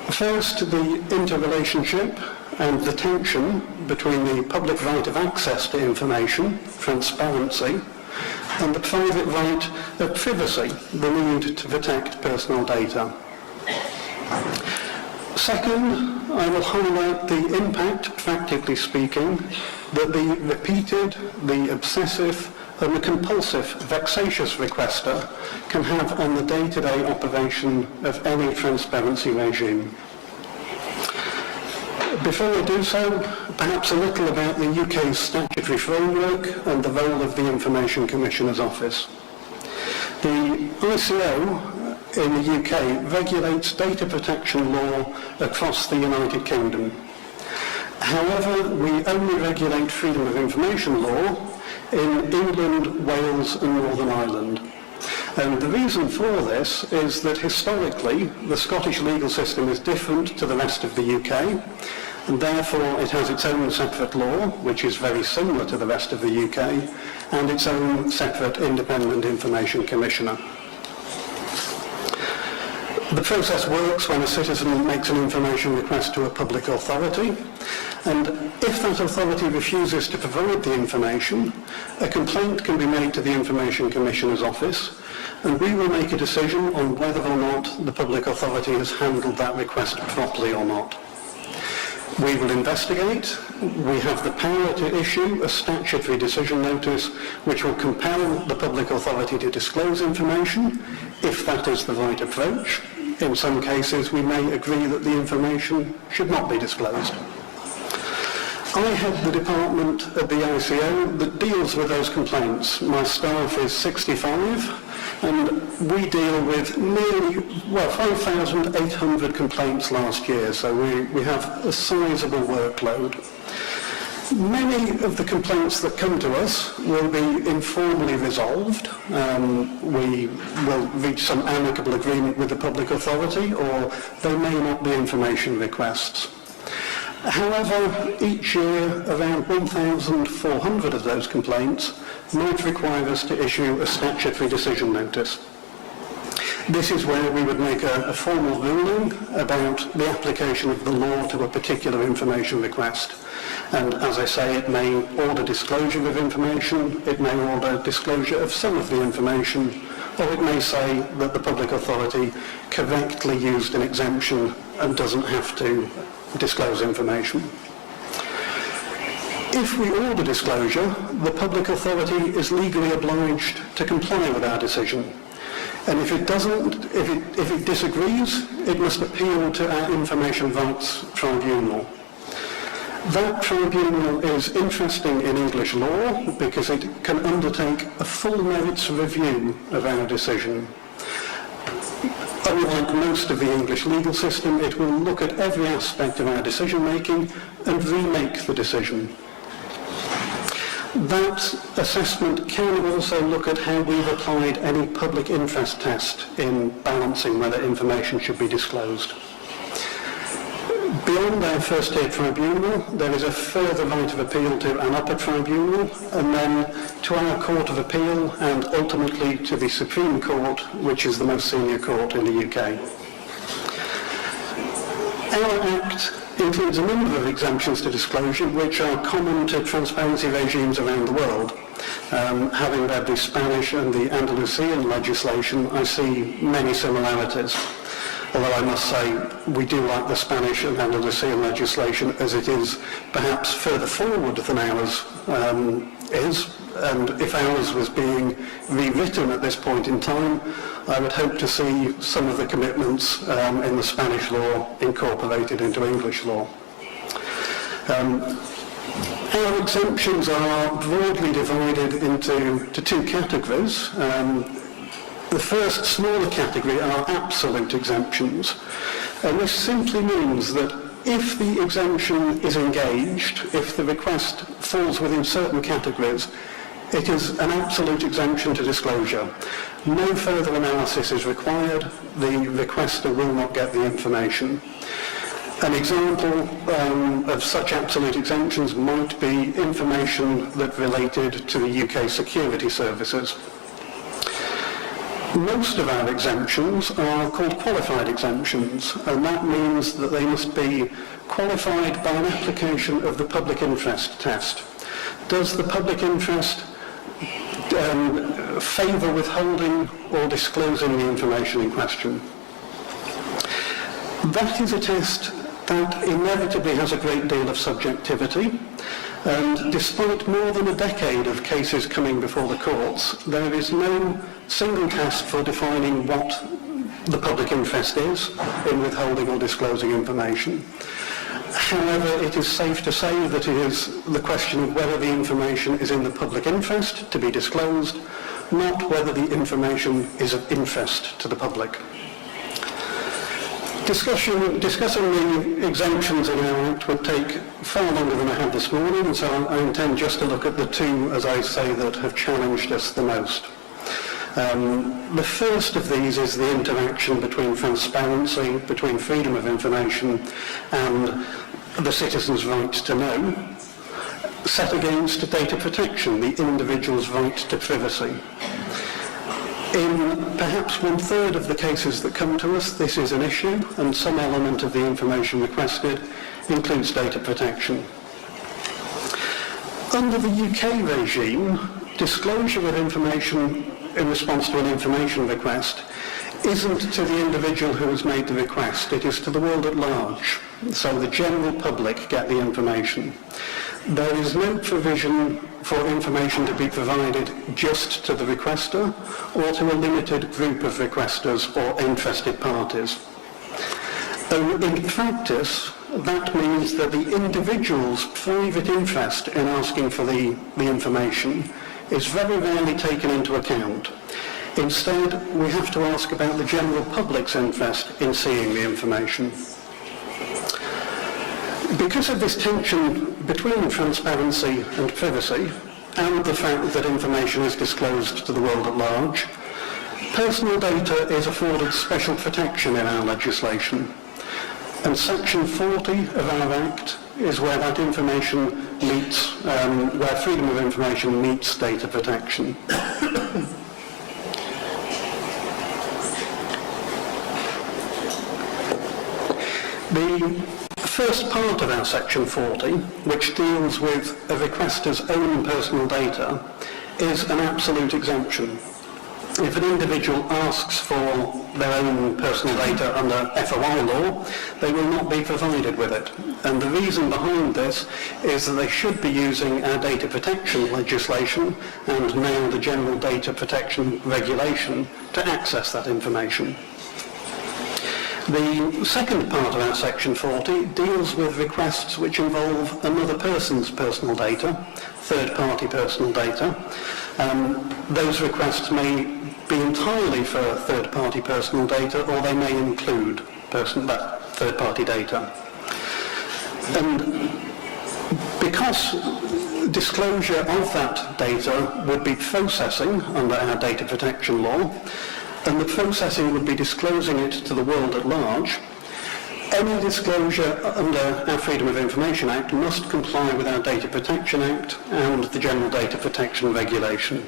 First, the interrelationship and the tension between the public right of access to information, transparency, and the private right of privacy, the need to protect personal data. Second, I will highlight the impact, practically speaking, that the repeated, the obsessive, and the compulsive, vexatious requester can have on the day-to-day operation of any transparency regime. Before I do so, perhaps a little about the UK's statutory framework and the role of the Information Commissioner's Office. The ICO in the UK regulates data protection law across the United Kingdom. However, we only regulate freedom of information law in England, Wales and Northern Ireland. And the reason for this is that historically the Scottish legal system is different to the rest of the UK, and therefore it has its own separate law, which is very similar to the rest of the UK, and its own separate independent information commissioner. The process works when a citizen makes an information request to a public authority, and if that authority refuses to provide the information, a complaint can be made to the Information Commissioner's Office, and we will make a decision on whether or not the public authority has handled that request properly or not. We will investigate. We have the power to issue a statutory decision notice which will compel the public authority to disclose information if that is the right approach. In some cases, we may agree that the information should not be disclosed. I head the department at the ICO that deals with those complaints. My staff is 65, and we deal with nearly, 5,800 complaints last year, so we have a sizable workload. Many of the complaints that come to us will be informally resolved. We will reach some amicable agreement with the public authority, or they may not be information requests. However, each year around 1,400 of those complaints might require us to issue a statutory decision notice. This is where we would make a formal ruling about the application of the law to a particular information request. And as I say, it may order disclosure of information, it may order disclosure of some of the information, or it may say that the public authority correctly used an exemption and doesn't have to disclose information. If we order disclosure, the public authority is legally obliged to comply with our decision. And if it doesn't, if it disagrees, it must appeal to our Information Rights Tribunal. That tribunal is interesting in English law because it can undertake a full merits review of our decision. Unlike most of the English legal system, it will look at every aspect of our decision making and remake the decision. That assessment can also look at how we've applied any public interest test in balancing whether information should be disclosed. Beyond our first-tier tribunal, there is a further right of appeal to an upper tribunal, and then to our Court of Appeal, and ultimately to the Supreme Court, which is the most senior court in the UK. Our Act includes a number of exemptions to disclosure which are common to transparency regimes around the world. Having read the Spanish and the Andalusian legislation, I see many similarities. Although I must say we do like the Spanish and Andalusian legislation as it is perhaps further forward than ours is, and if ours was being rewritten at this point in time, I would hope to see some of the commitments in the Spanish law incorporated into English law. Our exemptions are broadly divided into two categories. The first smaller category are absolute exemptions, and this simply means that if the exemption is engaged, if the request falls within certain categories, it is an absolute exemption to disclosure. No further analysis is required. The requester will not get the information. An example of such absolute exemptions might be information that related to the UK security services. Most of our exemptions are called qualified exemptions, and that means that they must be qualified by an application of the public interest test. Does the public interest favour withholding or disclosing the information in question? That is a test that inevitably has a great deal of subjectivity, and despite more than a decade of cases coming before the courts, there is no single test for defining what the public interest is in withholding or disclosing information. However, it is safe to say that it is the question of whether the information is in the public interest to be disclosed, not whether the information is of interest to the public. Discussing the exemptions in our Act would take far longer than I had this morning, so I intend just to look at the two, as I say, that have challenged us the most. The first of these is the interaction between transparency, between freedom of information and the citizen's right to know, set against data protection, the individual's right to privacy. In perhaps 1/3 of the cases that come to us, this is an issue, and some element of the information requested includes data protection. Under the UK regime, disclosure of information in response to an information request isn't to the individual who has made the request, it is to the world at large, so the general public get the information. There is no provision for information to be provided just to the requester or to a limited group of requesters or interested parties. In practice, that means that the individual's private interest in asking for the information is very rarely taken into account. Instead, we have to ask about the general public's interest in seeing the information. Because of this tension between transparency and privacy, and the fact that information is disclosed to the world at large, personal data is afforded special protection in our legislation. And Section 40 of our Act is where that information meets, where freedom of information meets data protection. The first part of our Section 40, which deals with a requester's own personal data, is an absolute exemption. If an individual asks for their own personal data under FOI law, they will not be provided with it. And the reason behind this is that they should be using our data protection legislation and now the General Data Protection Regulation to access that information. The second part of our Section 40 deals with requests which involve another person's personal data, third-party personal data. Those requests may be entirely for third-party personal data, or they may include that third-party data. And because disclosure of that data would be processing under our data protection law, and the processing would be disclosing it to the world at large, any disclosure under our Freedom of Information Act must comply with our Data Protection Act and the General Data Protection Regulation.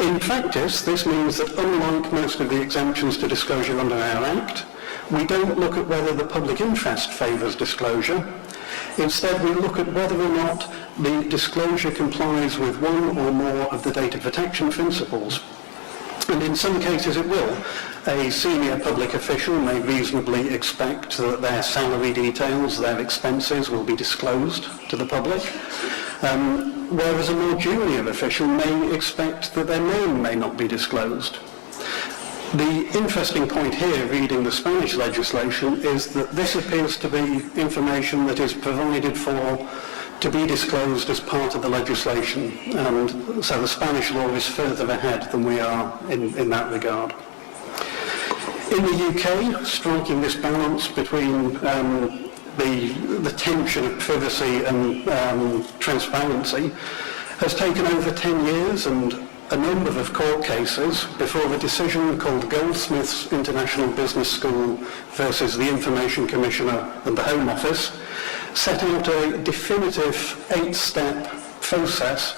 In practice, this means that unlike most of the exemptions to disclosure under our Act, we don't look at whether the public interest favours disclosure. Instead, we look at whether or not the disclosure complies with one or more of the data protection principles. And in some cases it will. A senior public official may reasonably expect that their salary details, their expenses will be disclosed to the public, whereas a more junior official may expect that their name may not be disclosed. The interesting point here, reading the Spanish legislation, is that this appears to be information that is provided for to be disclosed as part of the legislation, and so the Spanish law is further ahead than we are in that regard. In the UK, striking this balance between the tension of privacy and transparency has taken over 10 years and a number of court cases before the decision called Goldsmiths International Business School versus the Information Commissioner and the Home Office set out a definitive 8-step process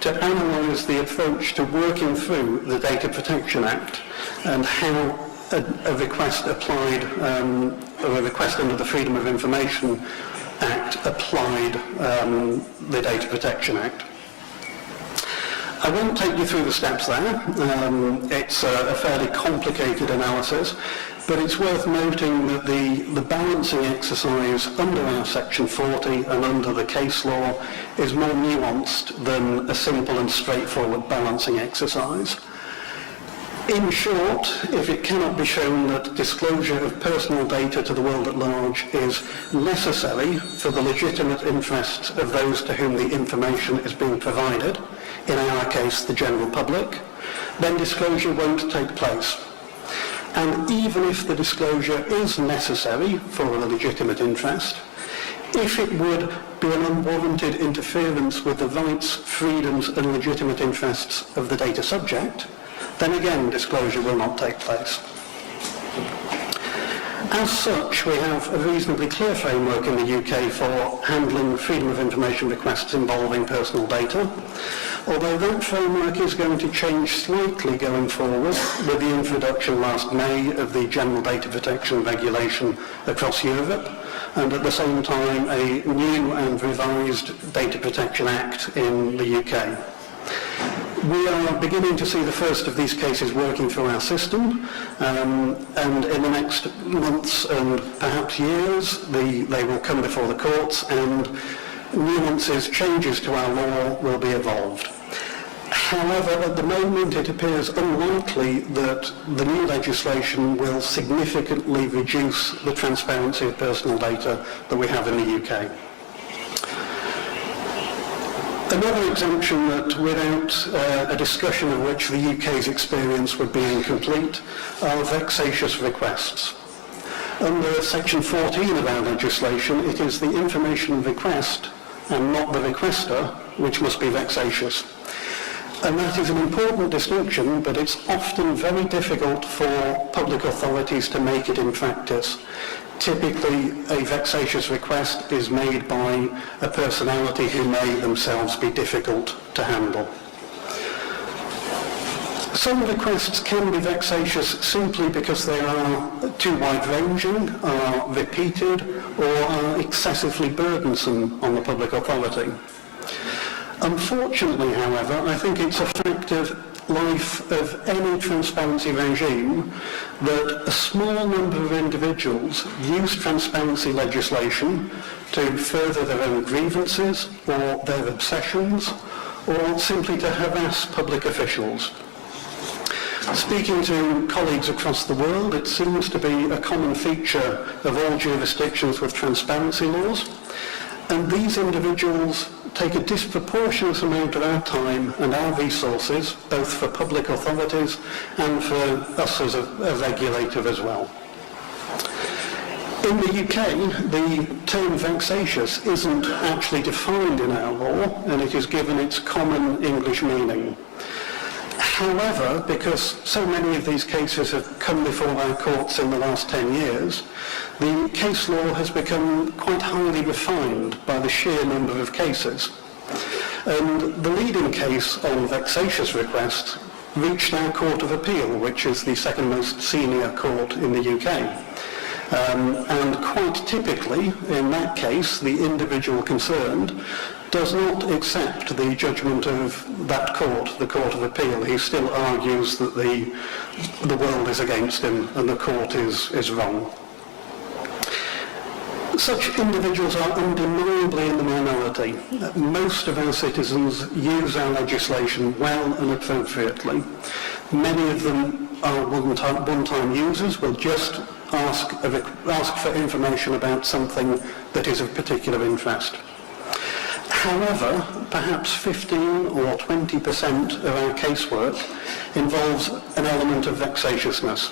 to analyse the approach to working through the Data Protection Act and how a request applied, or a request under the Freedom of Information Act applied the Data Protection Act. I won't take you through the steps there. It's a fairly complicated analysis, but it's worth noting that the balancing exercise under our Section 40 and under the case law is more nuanced than a simple and straightforward balancing exercise. In short, if it cannot be shown that disclosure of personal data to the world at large is necessary for the legitimate interests of those to whom the information is being provided, in our case the general public, then disclosure won't take place. And even if the disclosure is necessary for a legitimate interest, if it would be an unwarranted interference with the rights, freedoms and legitimate interests of the data subject, then again disclosure will not take place. As such, we have a reasonably clear framework in the UK for handling freedom of information requests involving personal data, although that framework is going to change slightly going forward with the introduction last May of the General Data Protection Regulation across Europe, and at the same time a new and revised Data Protection Act in the UK. We are beginning to see the first of these cases working through our system, and in the next months and perhaps years they will come before the courts and nuances, changes to our law will be evolved. However, at the moment it appears unlikely that the new legislation will significantly reduce the transparency of personal data that we have in the UK. Another exemption that, without a discussion of which the UK's experience would be incomplete, are vexatious requests. Under Section 14 of our legislation, it is the information request and not the requester which must be vexatious. And that is an important distinction, but it's often very difficult for public authorities to make it in practice. Typically, a vexatious request is made by a personality who may themselves be difficult to handle. Some requests can be vexatious simply because they are too wide-ranging, are repeated, or are excessively burdensome on the public authority. Unfortunately, however, I think it's a fact of life of any transparency regime that a small number of individuals use transparency legislation to further their own grievances or their obsessions, or simply to harass public officials. Speaking to colleagues across the world, it seems to be a common feature of all jurisdictions with transparency laws, and these individuals take a disproportionate amount of our time and our resources, both for public authorities and for us as a regulator as well. In the UK, the term vexatious isn't actually defined in our law, and it is given its common English meaning. However, because so many of these cases have come before our courts in the last 10 years, the case law has become quite highly refined by the sheer number of cases. And the leading case on vexatious requests reached our Court of Appeal, which is the second most senior court in the UK. And quite typically, in that case, the individual concerned does not accept the judgment of that court, the Court of Appeal. He still argues that the world is against him and the court is wrong. Such individuals are undeniably in the minority. Most of our citizens use our legislation well and appropriately. Many of them are one-time users, will just ask for information about something that is of particular interest. However, perhaps 15 or 20% of our casework involves an element of vexatiousness,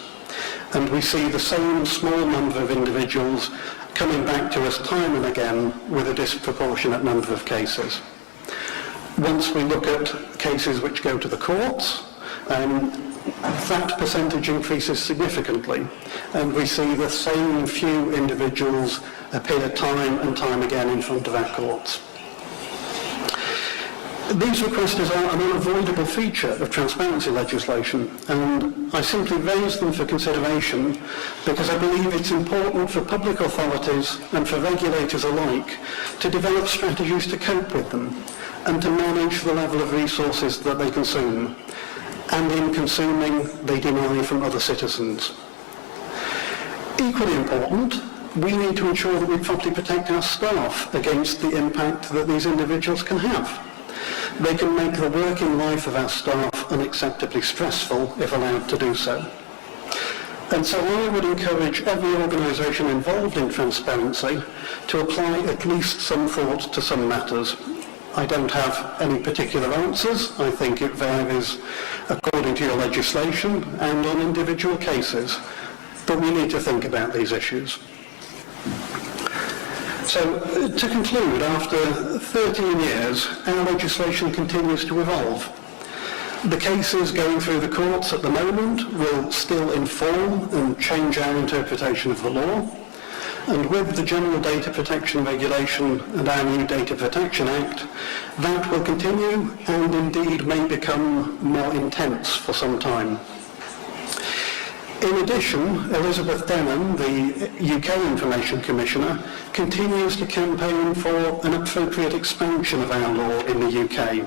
and we see the same small number of individuals coming back to us time and again with a disproportionate number of cases. Once we look at cases which go to the courts, that percentage increases significantly, and we see the same few individuals appear time and time again in front of our courts. These requests are an unavoidable feature of transparency legislation, and I simply raise them for consideration because I believe it's important for public authorities and for regulators alike to develop strategies to cope with them and to manage the level of resources that they consume, and in consuming they deny from other citizens. Equally important, we need to ensure that we properly protect our staff against the impact that these individuals can have. They can make the working life of our staff unacceptably stressful if allowed to do so. And so I would encourage every organisation involved in transparency to apply at least some thought to some matters. I don't have any particular answers. I think it varies according to your legislation and on individual cases. But we need to think about these issues. So, to conclude, after 13 years, our legislation continues to evolve. The cases going through the courts at the moment will still inform and change our interpretation of the law, and with the General Data Protection Regulation and our new Data Protection Act, that will continue and indeed may become more intense for some time. In addition, Elizabeth Denham, the UK Information Commissioner, continues to campaign for an appropriate expansion of our law in the UK.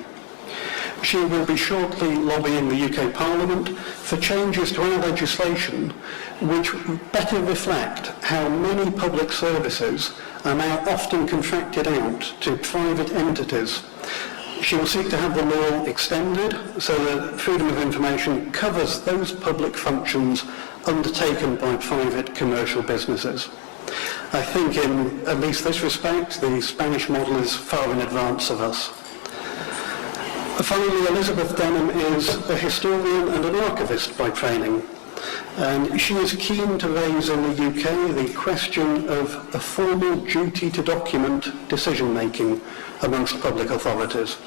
She will be shortly lobbying the UK Parliament for changes to our legislation which better reflect how many public services are now often contracted out to private entities. She will seek to have the law extended so that freedom of information covers those public functions undertaken by private commercial businesses. I think in at least this respect, the Spanish model is far in advance of us. Finally, Elizabeth Denham is a historian and an archivist by training, and she is keen to raise in the UK the question of a formal duty to document decision-making amongst public authorities.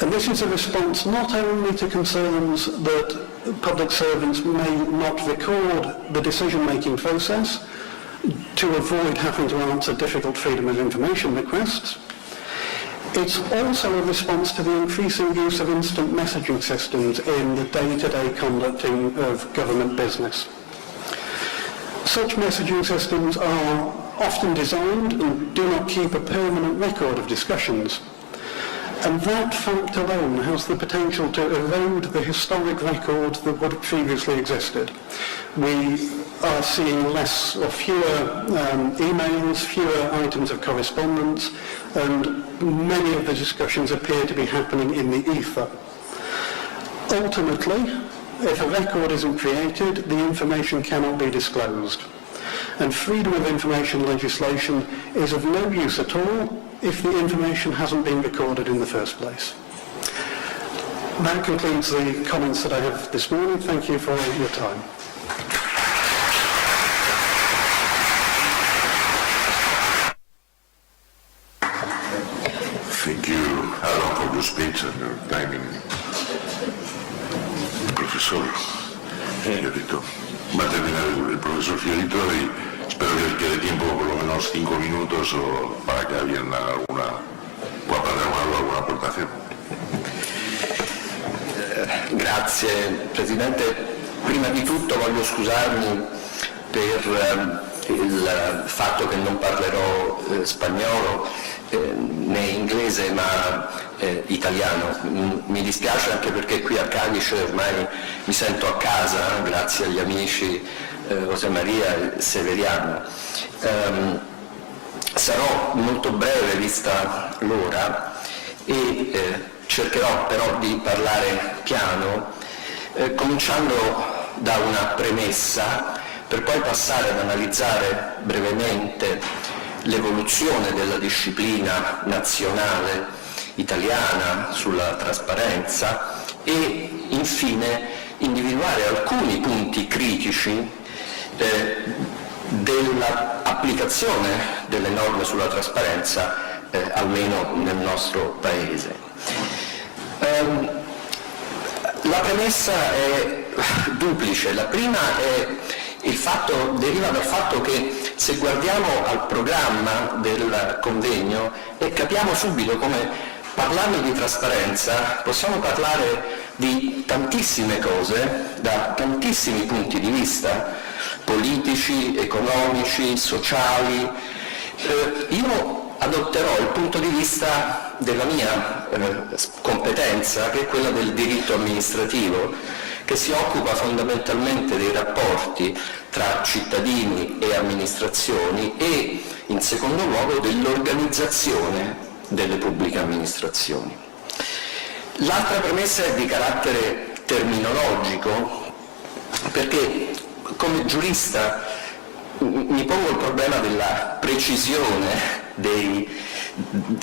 And this is a response not only to concerns that public servants may not record the decision-making process to avoid having to answer difficult freedom of information requests, it's also a response to the increasing use of instant messaging systems in the day-to-day conducting of government business. Such messaging systems are often designed and do not keep a permanent record of discussions. And that fact alone has the potential to erode the historic record that would have previously existed. We are seeing less or fewer emails, fewer items of correspondence, and many of the discussions appear to be happening in the ether. Ultimately, if a record isn't created, the information cannot be disclosed. And freedom of information legislation is of no use at all if the information hasn't been recorded in the first place. That concludes the comments that I have this morning. Thank you for your time. Thank you, Alan, for your speech and your timing. Profesor Fiorito. Va a terminar el profesor Fiorito y espero que quede tiempo por lo menos 5 minutos o para que alguien pueda hacer alguna aportación. Grazie Presidente. Prima di tutto voglio scusarmi per il fatto che non parlerò spagnolo né inglese ma italiano. Mi dispiace anche perché qui a Cadice ormai mi sento a casa, grazie agli amici José Maria e Severiano. Sarò molto breve vista l'ora e cercherò però di parlare piano, cominciando da una premessa per poi passare ad analizzare brevemente l'evoluzione della disciplina nazionale italiana sulla trasparenza e infine individuare alcuni punti critici dell'applicazione delle norme sulla trasparenza, almeno nel nostro Paese. La premessa è duplice. La prima deriva dal fatto che se guardiamo al programma del convegno e capiamo subito come parlando di trasparenza possiamo parlare di tantissime cose da tantissimi punti di vista, politici, economici, sociali. Io adotterò il punto di vista della mia competenza, che è quella del diritto amministrativo, che si occupa fondamentalmente dei rapporti tra cittadini e amministrazioni e, in secondo luogo, dell'organizzazione delle pubbliche amministrazioni. L'altra premessa è di carattere terminologico, perché come giurista mi pongo il problema della precisione dei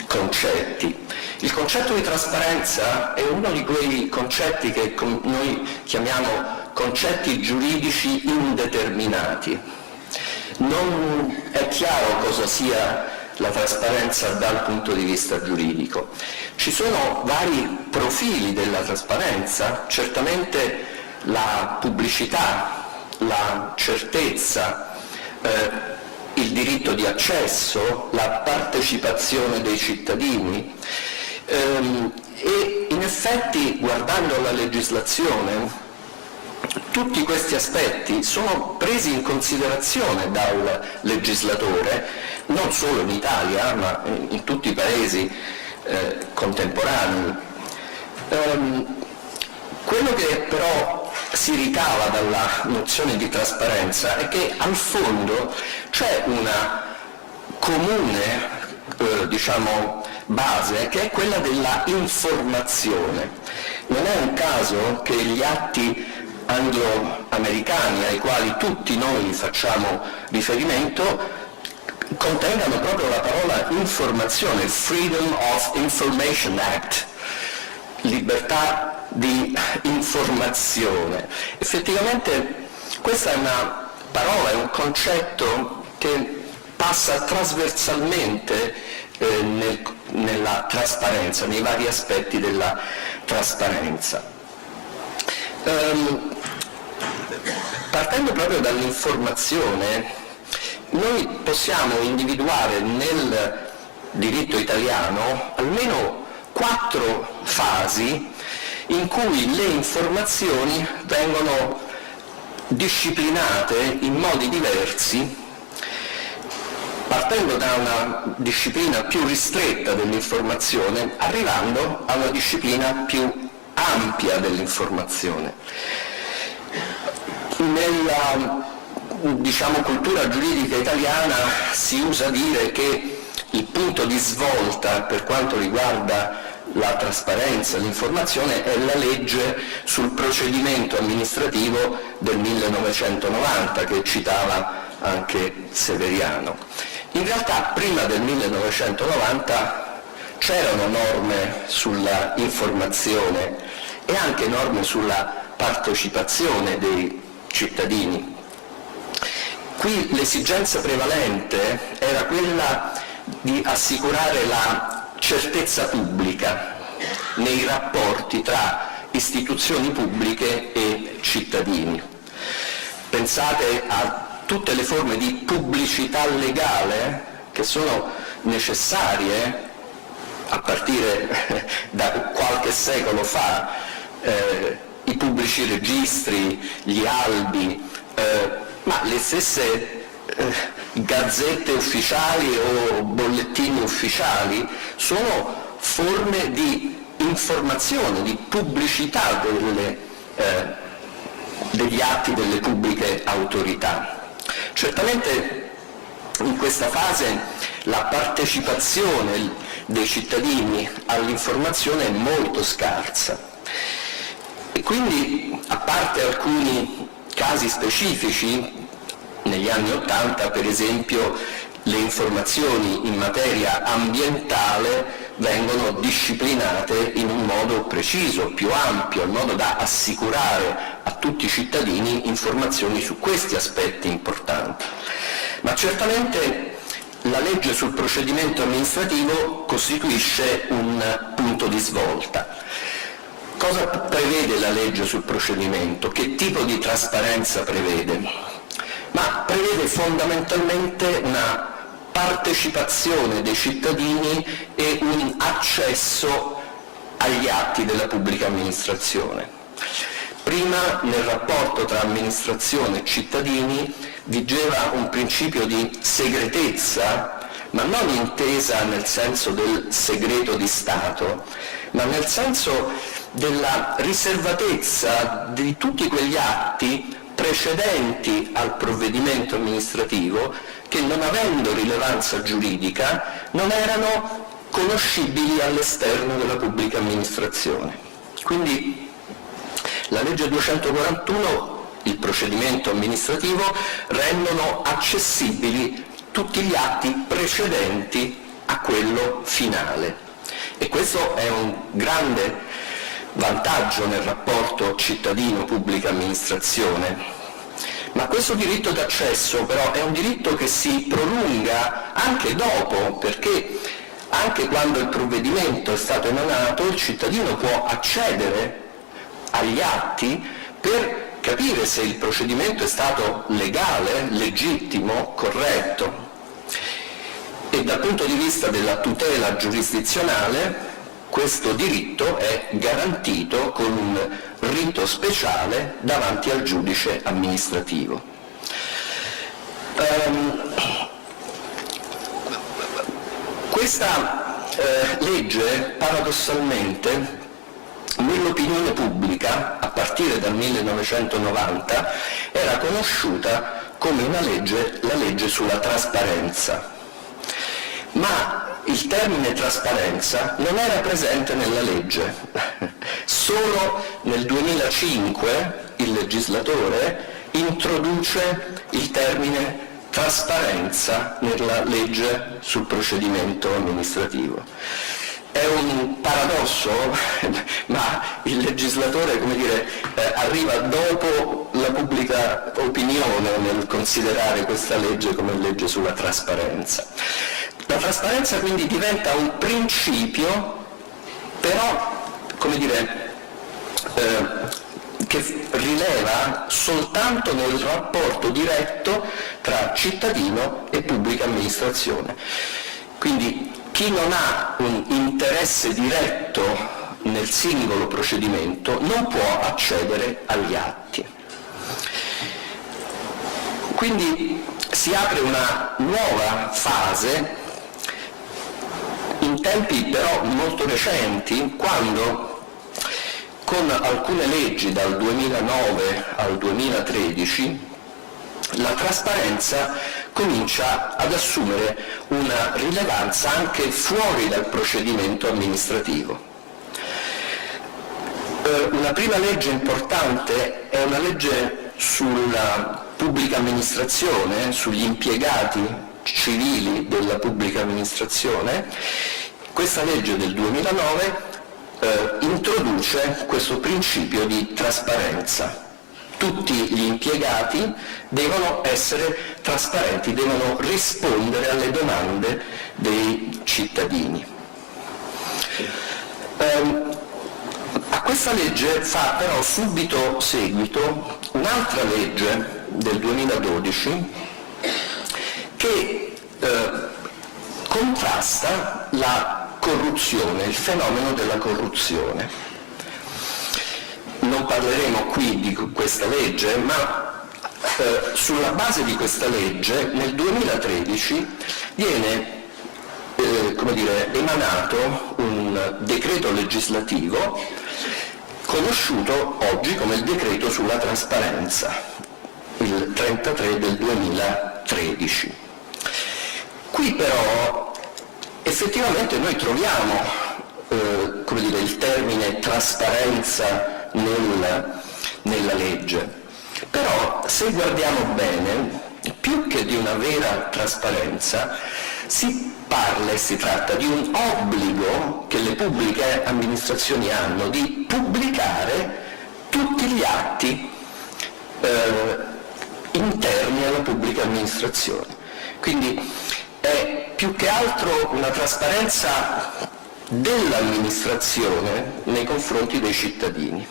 concetti. Il concetto di trasparenza è uno di quei concetti che noi chiamiamo concetti giuridici indeterminati. Non è chiaro cosa sia la trasparenza dal punto di vista giuridico. Ci sono vari profili della trasparenza, certamente la pubblicità, la certezza, il diritto di accesso, la partecipazione dei cittadini e in effetti, guardando la legislazione, tutti questi aspetti sono presi in considerazione dal legislatore, non solo in Italia ma in tutti i paesi contemporanei. Quello che però si ricava dalla nozione di trasparenza è che al fondo c'è una comune base, che è quella della informazione. Non è un caso che gli atti anglo-americani ai quali tutti noi facciamo riferimento contengano proprio la parola informazione, il Freedom of Information Act, libertà di informazione. Effettivamente questa è una parola, è un concetto che passa trasversalmente nella trasparenza, nei vari aspetti della trasparenza. Partendo proprio dall'informazione, noi possiamo individuare nel diritto italiano almeno 4 fasi in cui le informazioni vengono disciplinate in modi diversi, partendo da una disciplina più ristretta dell'informazione, arrivando a una disciplina più ampia dell'informazione. Nella cultura giuridica italiana si usa dire che il punto di svolta per quanto riguarda la trasparenza, l'informazione, è la legge sul procedimento amministrativo del 1990 che citava anche Severiano. In realtà prima del 1990 c'erano norme sulla informazione e anche norme sulla partecipazione dei cittadini. Qui l'esigenza prevalente era quella di assicurare la certezza pubblica nei rapporti tra istituzioni pubbliche e cittadini. Pensate a tutte le forme di pubblicità legale che sono necessarie a partire da qualche secolo fa, i pubblici registri, gli albi, ma le stesse gazzette ufficiali o bollettini ufficiali sono forme di informazione, di pubblicità degli atti delle pubbliche autorità. Certamente in questa fase la partecipazione dei cittadini all'informazione è molto scarsa e quindi, a parte alcuni casi specifici, negli anni '80 per esempio le informazioni in materia ambientale vengono disciplinate in un modo preciso, più ampio, in modo da assicurare a tutti i cittadini informazioni su questi aspetti importanti. Ma certamente la legge sul procedimento amministrativo costituisce un punto di svolta. Cosa prevede la legge sul procedimento? Che tipo di trasparenza prevede? Ma prevede fondamentalmente una partecipazione dei cittadini e un accesso agli atti della pubblica amministrazione. Prima, nel rapporto tra amministrazione e cittadini, vigeva un principio di segretezza, ma non intesa nel senso del segreto di Stato, ma nel senso della riservatezza di tutti quegli atti precedenti al provvedimento amministrativo che, non avendo rilevanza giuridica, non erano conoscibili all'esterno della pubblica amministrazione. Quindi la legge 241, il procedimento amministrativo, rendono accessibili tutti gli atti precedenti a quello finale. E questo è un grande vantaggio nel rapporto cittadino-pubblica amministrazione. Ma questo diritto d'accesso però è un diritto che si prolunga anche dopo, perché anche quando il provvedimento è stato emanato il cittadino può accedere agli atti per capire se il procedimento è stato legale, legittimo, corretto. E dal punto di vista della tutela giurisdizionale questo diritto è garantito con un rito speciale davanti al giudice amministrativo. Questa legge, paradossalmente, nell'opinione pubblica, a partire dal 1990, era conosciuta come la legge sulla trasparenza. Ma il termine trasparenza non era presente nella legge. Solo nel 2005 il legislatore introduce il termine trasparenza nella legge sul procedimento amministrativo. È un paradosso, ma il legislatore, arriva dopo la pubblica opinione nel considerare questa legge come legge sulla trasparenza. La trasparenza quindi diventa un principio, però, come dire, che rileva soltanto nel rapporto diretto tra cittadino e pubblica amministrazione. Quindi chi non ha un interesse diretto nel singolo procedimento non può accedere agli atti. Quindi si apre una nuova fase in tempi però molto recenti, quando con alcune leggi dal 2009 al 2013 la trasparenza comincia ad assumere una rilevanza anche fuori dal procedimento amministrativo. Una prima legge importante è una legge sulla pubblica amministrazione, sugli impiegati civili della pubblica amministrazione. Questa legge del 2009 introduce questo principio di trasparenza. Tutti gli impiegati devono essere trasparenti, devono rispondere alle domande dei cittadini. A questa legge fa però subito seguito un'altra legge del 2012 che contrasta la corruzione, il fenomeno della corruzione. Non parleremo qui di questa legge, ma sulla base di questa legge nel 2013 viene emanato un decreto legislativo conosciuto oggi come il decreto sulla trasparenza, il 33 del 2013. Qui però effettivamente noi troviamo il termine trasparenza nella legge, però se guardiamo bene, più che di una vera trasparenza, si parla e si tratta di un obbligo che le pubbliche amministrazioni hanno di pubblicare tutti gli atti interni alla pubblica amministrazione. Quindi è più che altro una trasparenza dell'amministrazione nei confronti dei cittadini.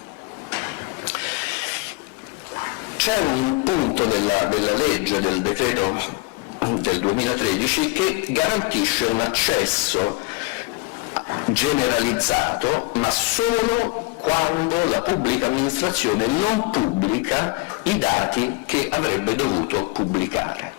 C'è un punto della legge, del decreto del 2013, che garantisce un accesso generalizzato, ma solo quando la pubblica amministrazione non pubblica i dati che avrebbe dovuto pubblicare.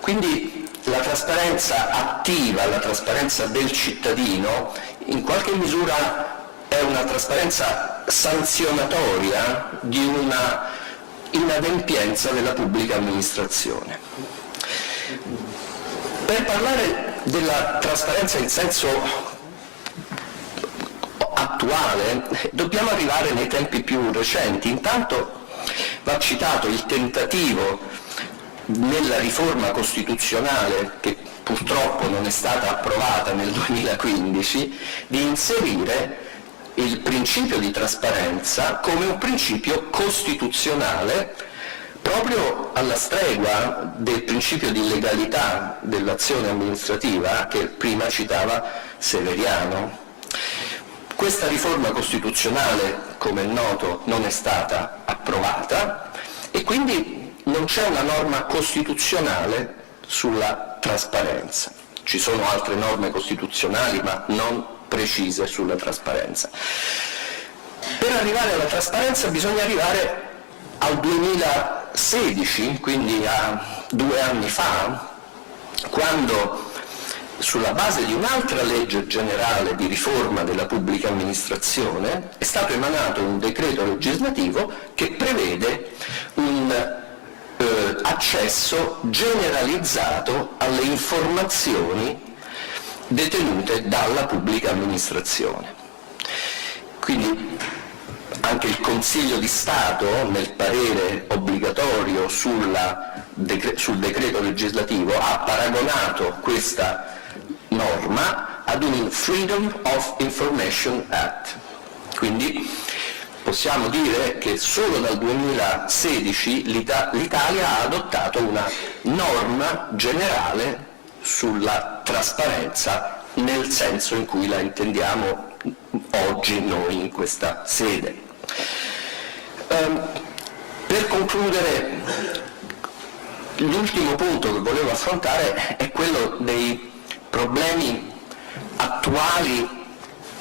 Quindi la trasparenza attiva, la trasparenza del cittadino, in qualche misura è una trasparenza sanzionatoria di una inadempienza della pubblica amministrazione. Per parlare della trasparenza in senso attuale, dobbiamo arrivare nei tempi più recenti. Intanto va citato il tentativo nella riforma costituzionale, che purtroppo non è stata approvata nel 2015, di inserire il principio di trasparenza come un principio costituzionale, proprio alla stregua del principio di legalità dell'azione amministrativa che prima citava Severiano. Questa riforma costituzionale, come è noto, non è stata approvata e quindi non c'è una norma costituzionale sulla trasparenza. Ci sono altre norme costituzionali, ma non precise sulla trasparenza. Per arrivare alla trasparenza bisogna arrivare al 2016, quindi a 2 anni fa, quando sulla base di un'altra legge generale di riforma della pubblica amministrazione è stato emanato un decreto legislativo che prevede un accesso generalizzato alle informazioni detenute dalla pubblica amministrazione. Quindi anche il Consiglio di Stato, nel parere obbligatorio sul decreto legislativo, ha paragonato questa norma ad un Freedom of Information Act. Quindi possiamo dire che solo dal 2016 l'Italia ha adottato una norma generale sulla trasparenza nel senso in cui la intendiamo oggi noi in questa sede. Per concludere, l'ultimo punto che volevo affrontare è quello dei problemi attuali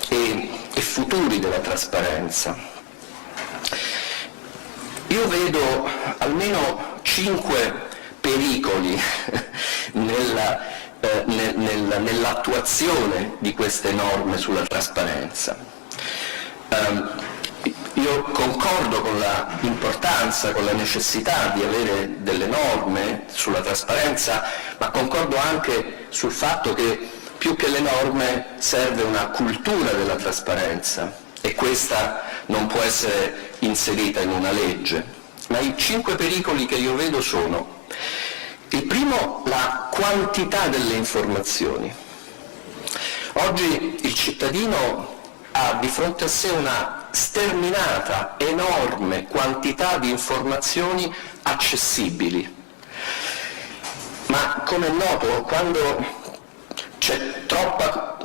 e futuri della trasparenza. Io vedo almeno 5 pericoli nell'attuazione di queste norme sulla trasparenza. Io concordo con l'importanza, con la necessità di avere delle norme sulla trasparenza, ma concordo anche sul fatto che più che le norme serve una cultura della trasparenza e questa non può essere inserita in una legge. Ma i 5 pericoli che io vedo sono: il primo, la quantità delle informazioni. Oggi il cittadino ha di fronte a sé una sterminata, enorme quantità di informazioni accessibili. Ma come è noto, quando c'è troppa,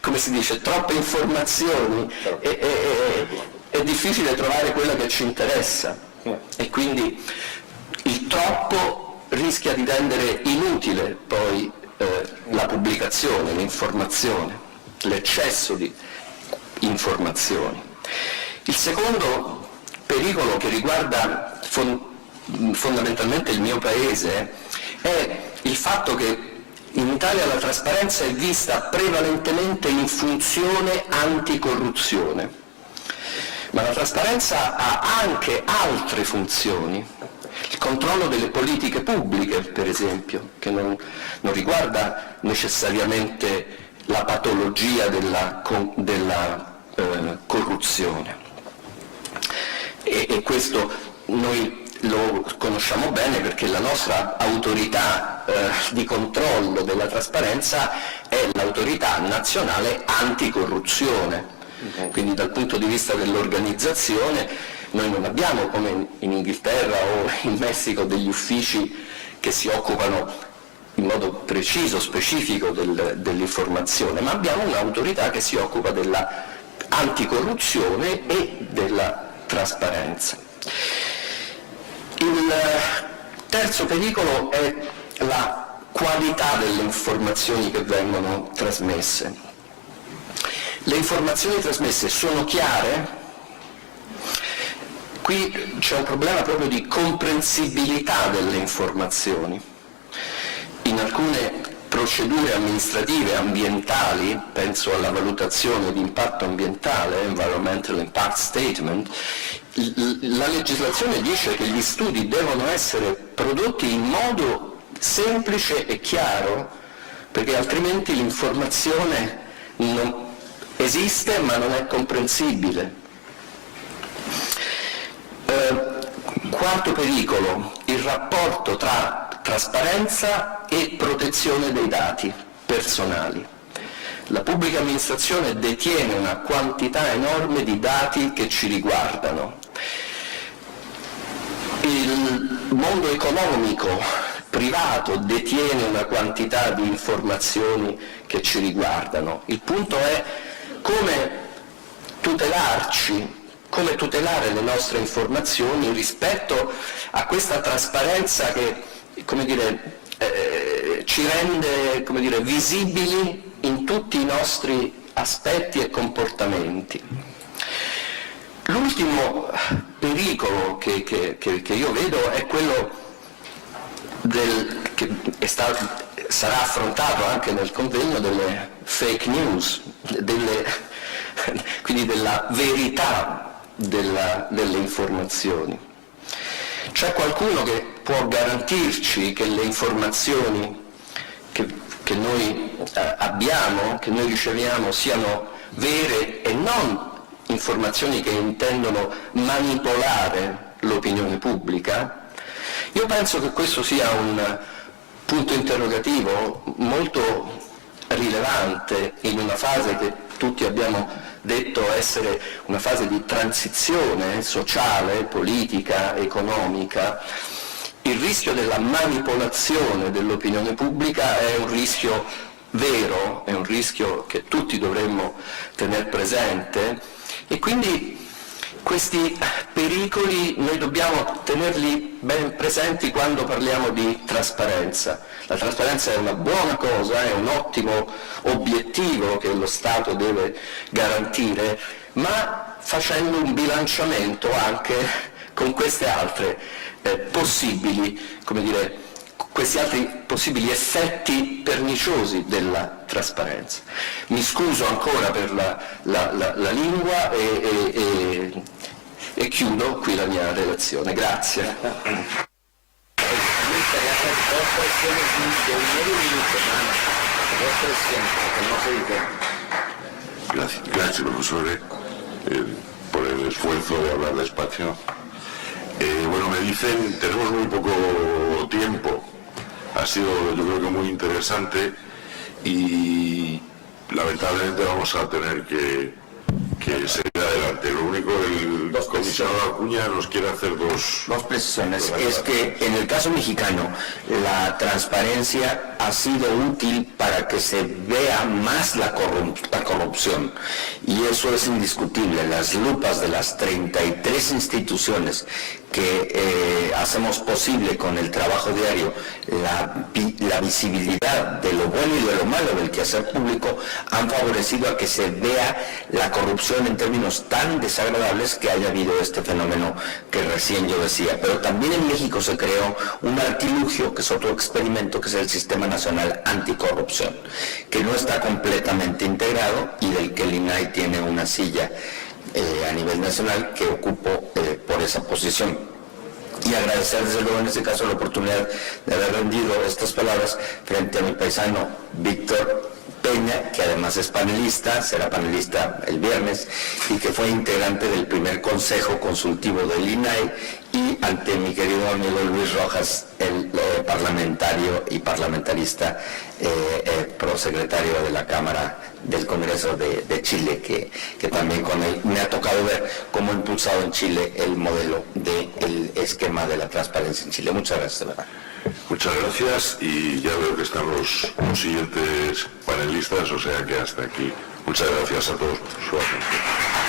come si dice, troppe informazioni, è difficile trovare quella che ci interessa e quindi il troppo rischia di rendere inutile poi la pubblicazione, l'informazione, l'eccesso di informazioni. Il secondo pericolo, che riguarda fondamentalmente il mio paese, è il fatto che in Italia la trasparenza è vista prevalentemente in funzione anticorruzione, ma la trasparenza ha anche altre funzioni. Il controllo delle politiche pubbliche, per esempio, che non riguarda necessariamente la patologia della corruzione. E questo noi lo conosciamo bene perché la nostra autorità di controllo della trasparenza è l'autorità nazionale anticorruzione. Quindi dal punto di vista dell'organizzazione noi non abbiamo, come in Inghilterra o in Messico, degli uffici che si occupano in modo preciso, specifico dell'informazione, ma abbiamo un'autorità che si occupa della anticorruzione e della trasparenza. Il terzo pericolo è la qualità delle informazioni che vengono trasmesse. Le informazioni trasmesse sono chiare? Qui c'è un problema proprio di comprensibilità delle informazioni. In alcune procedure amministrative ambientali, penso alla valutazione di impatto ambientale, Environmental Impact Statement, la legislazione dice che gli studi devono essere prodotti in modo semplice e chiaro, perché altrimenti l'informazione non esiste ma non è comprensibile. Quarto pericolo, il rapporto tra trasparenza e protezione dei dati personali. La pubblica amministrazione detiene una quantità enorme di dati che ci riguardano. Il mondo economico privato detiene una quantità di informazioni che ci riguardano. Il punto è come tutelarci, come tutelare le nostre informazioni rispetto a questa trasparenza che, come dire, ci rende, come dire, visibili in tutti i nostri aspetti e comportamenti. L'ultimo pericolo che io vedo è quello che sarà affrontato anche nel convegno delle fake news, quindi della verità delle informazioni. C'è qualcuno che può garantirci che le informazioni che noi abbiamo, che noi riceviamo, siano vere e non informazioni che intendono manipolare l'opinione pubblica? Io penso che questo sia un punto interrogativo molto rilevante in una fase che tutti abbiamo detto essere una fase di transizione sociale, politica, economica, il rischio della manipolazione dell'opinione pubblica è un rischio vero, è un rischio che tutti dovremmo tenere presente e quindi questi pericoli noi dobbiamo tenerli ben presenti quando parliamo di trasparenza. La trasparenza è una buona cosa, è un ottimo obiettivo che lo Stato deve garantire, ma facendo un bilanciamento anche con queste altre possibili, come dire, questi altri possibili effetti perniciosi della trasparenza. Mi scuso ancora per la lingua e chiudo qui la mia relazione. Grazie. Gracias, profesor, por el esfuerzo de hablar despacio. Bueno, me dicen, tenemos muy poco tiempo. Ha sido, yo creo que muy interesante y lamentablemente vamos a tener que seguir adelante. Lo único, el comisionado Acuña nos quiere hacer dos precisiones. Es que en el caso mexicano la transparencia ha sido útil para que se vea más la corrupción y eso es indiscutible. Las lupas de las 33 instituciones que hacemos posible con el trabajo diario la visibilidad de lo bueno y de lo malo del quehacer público han favorecido a que se vea la corrupción en términos tan desagradables que haya habido este fenómeno que recién yo decía. Pero también en México se creó un artilugio, que es otro experimento, que es el Sistema Nacional Anticorrupción, que no está completamente integrado y del que el INAI tiene una silla a nivel nacional que ocupo por esa posición. Y agradecer desde luego en este caso la oportunidad de haber rendido estas palabras frente a mi paisano Víctor Peña, que además es panelista, será panelista el viernes, y que fue integrante del primer consejo consultivo del INAI, y ante mi querido amigo Luis Rojas, el parlamentario y parlamentarista prosecretario de la Cámara del Congreso de Chile, que también con él me ha tocado ver cómo ha impulsado en Chile el modelo del esquema de la transparencia en Chile. Muchas gracias, de verdad. Muchas gracias y ya veo que están los siguientes panelistas, o sea que hasta aquí. Muchas gracias a todos por su atención.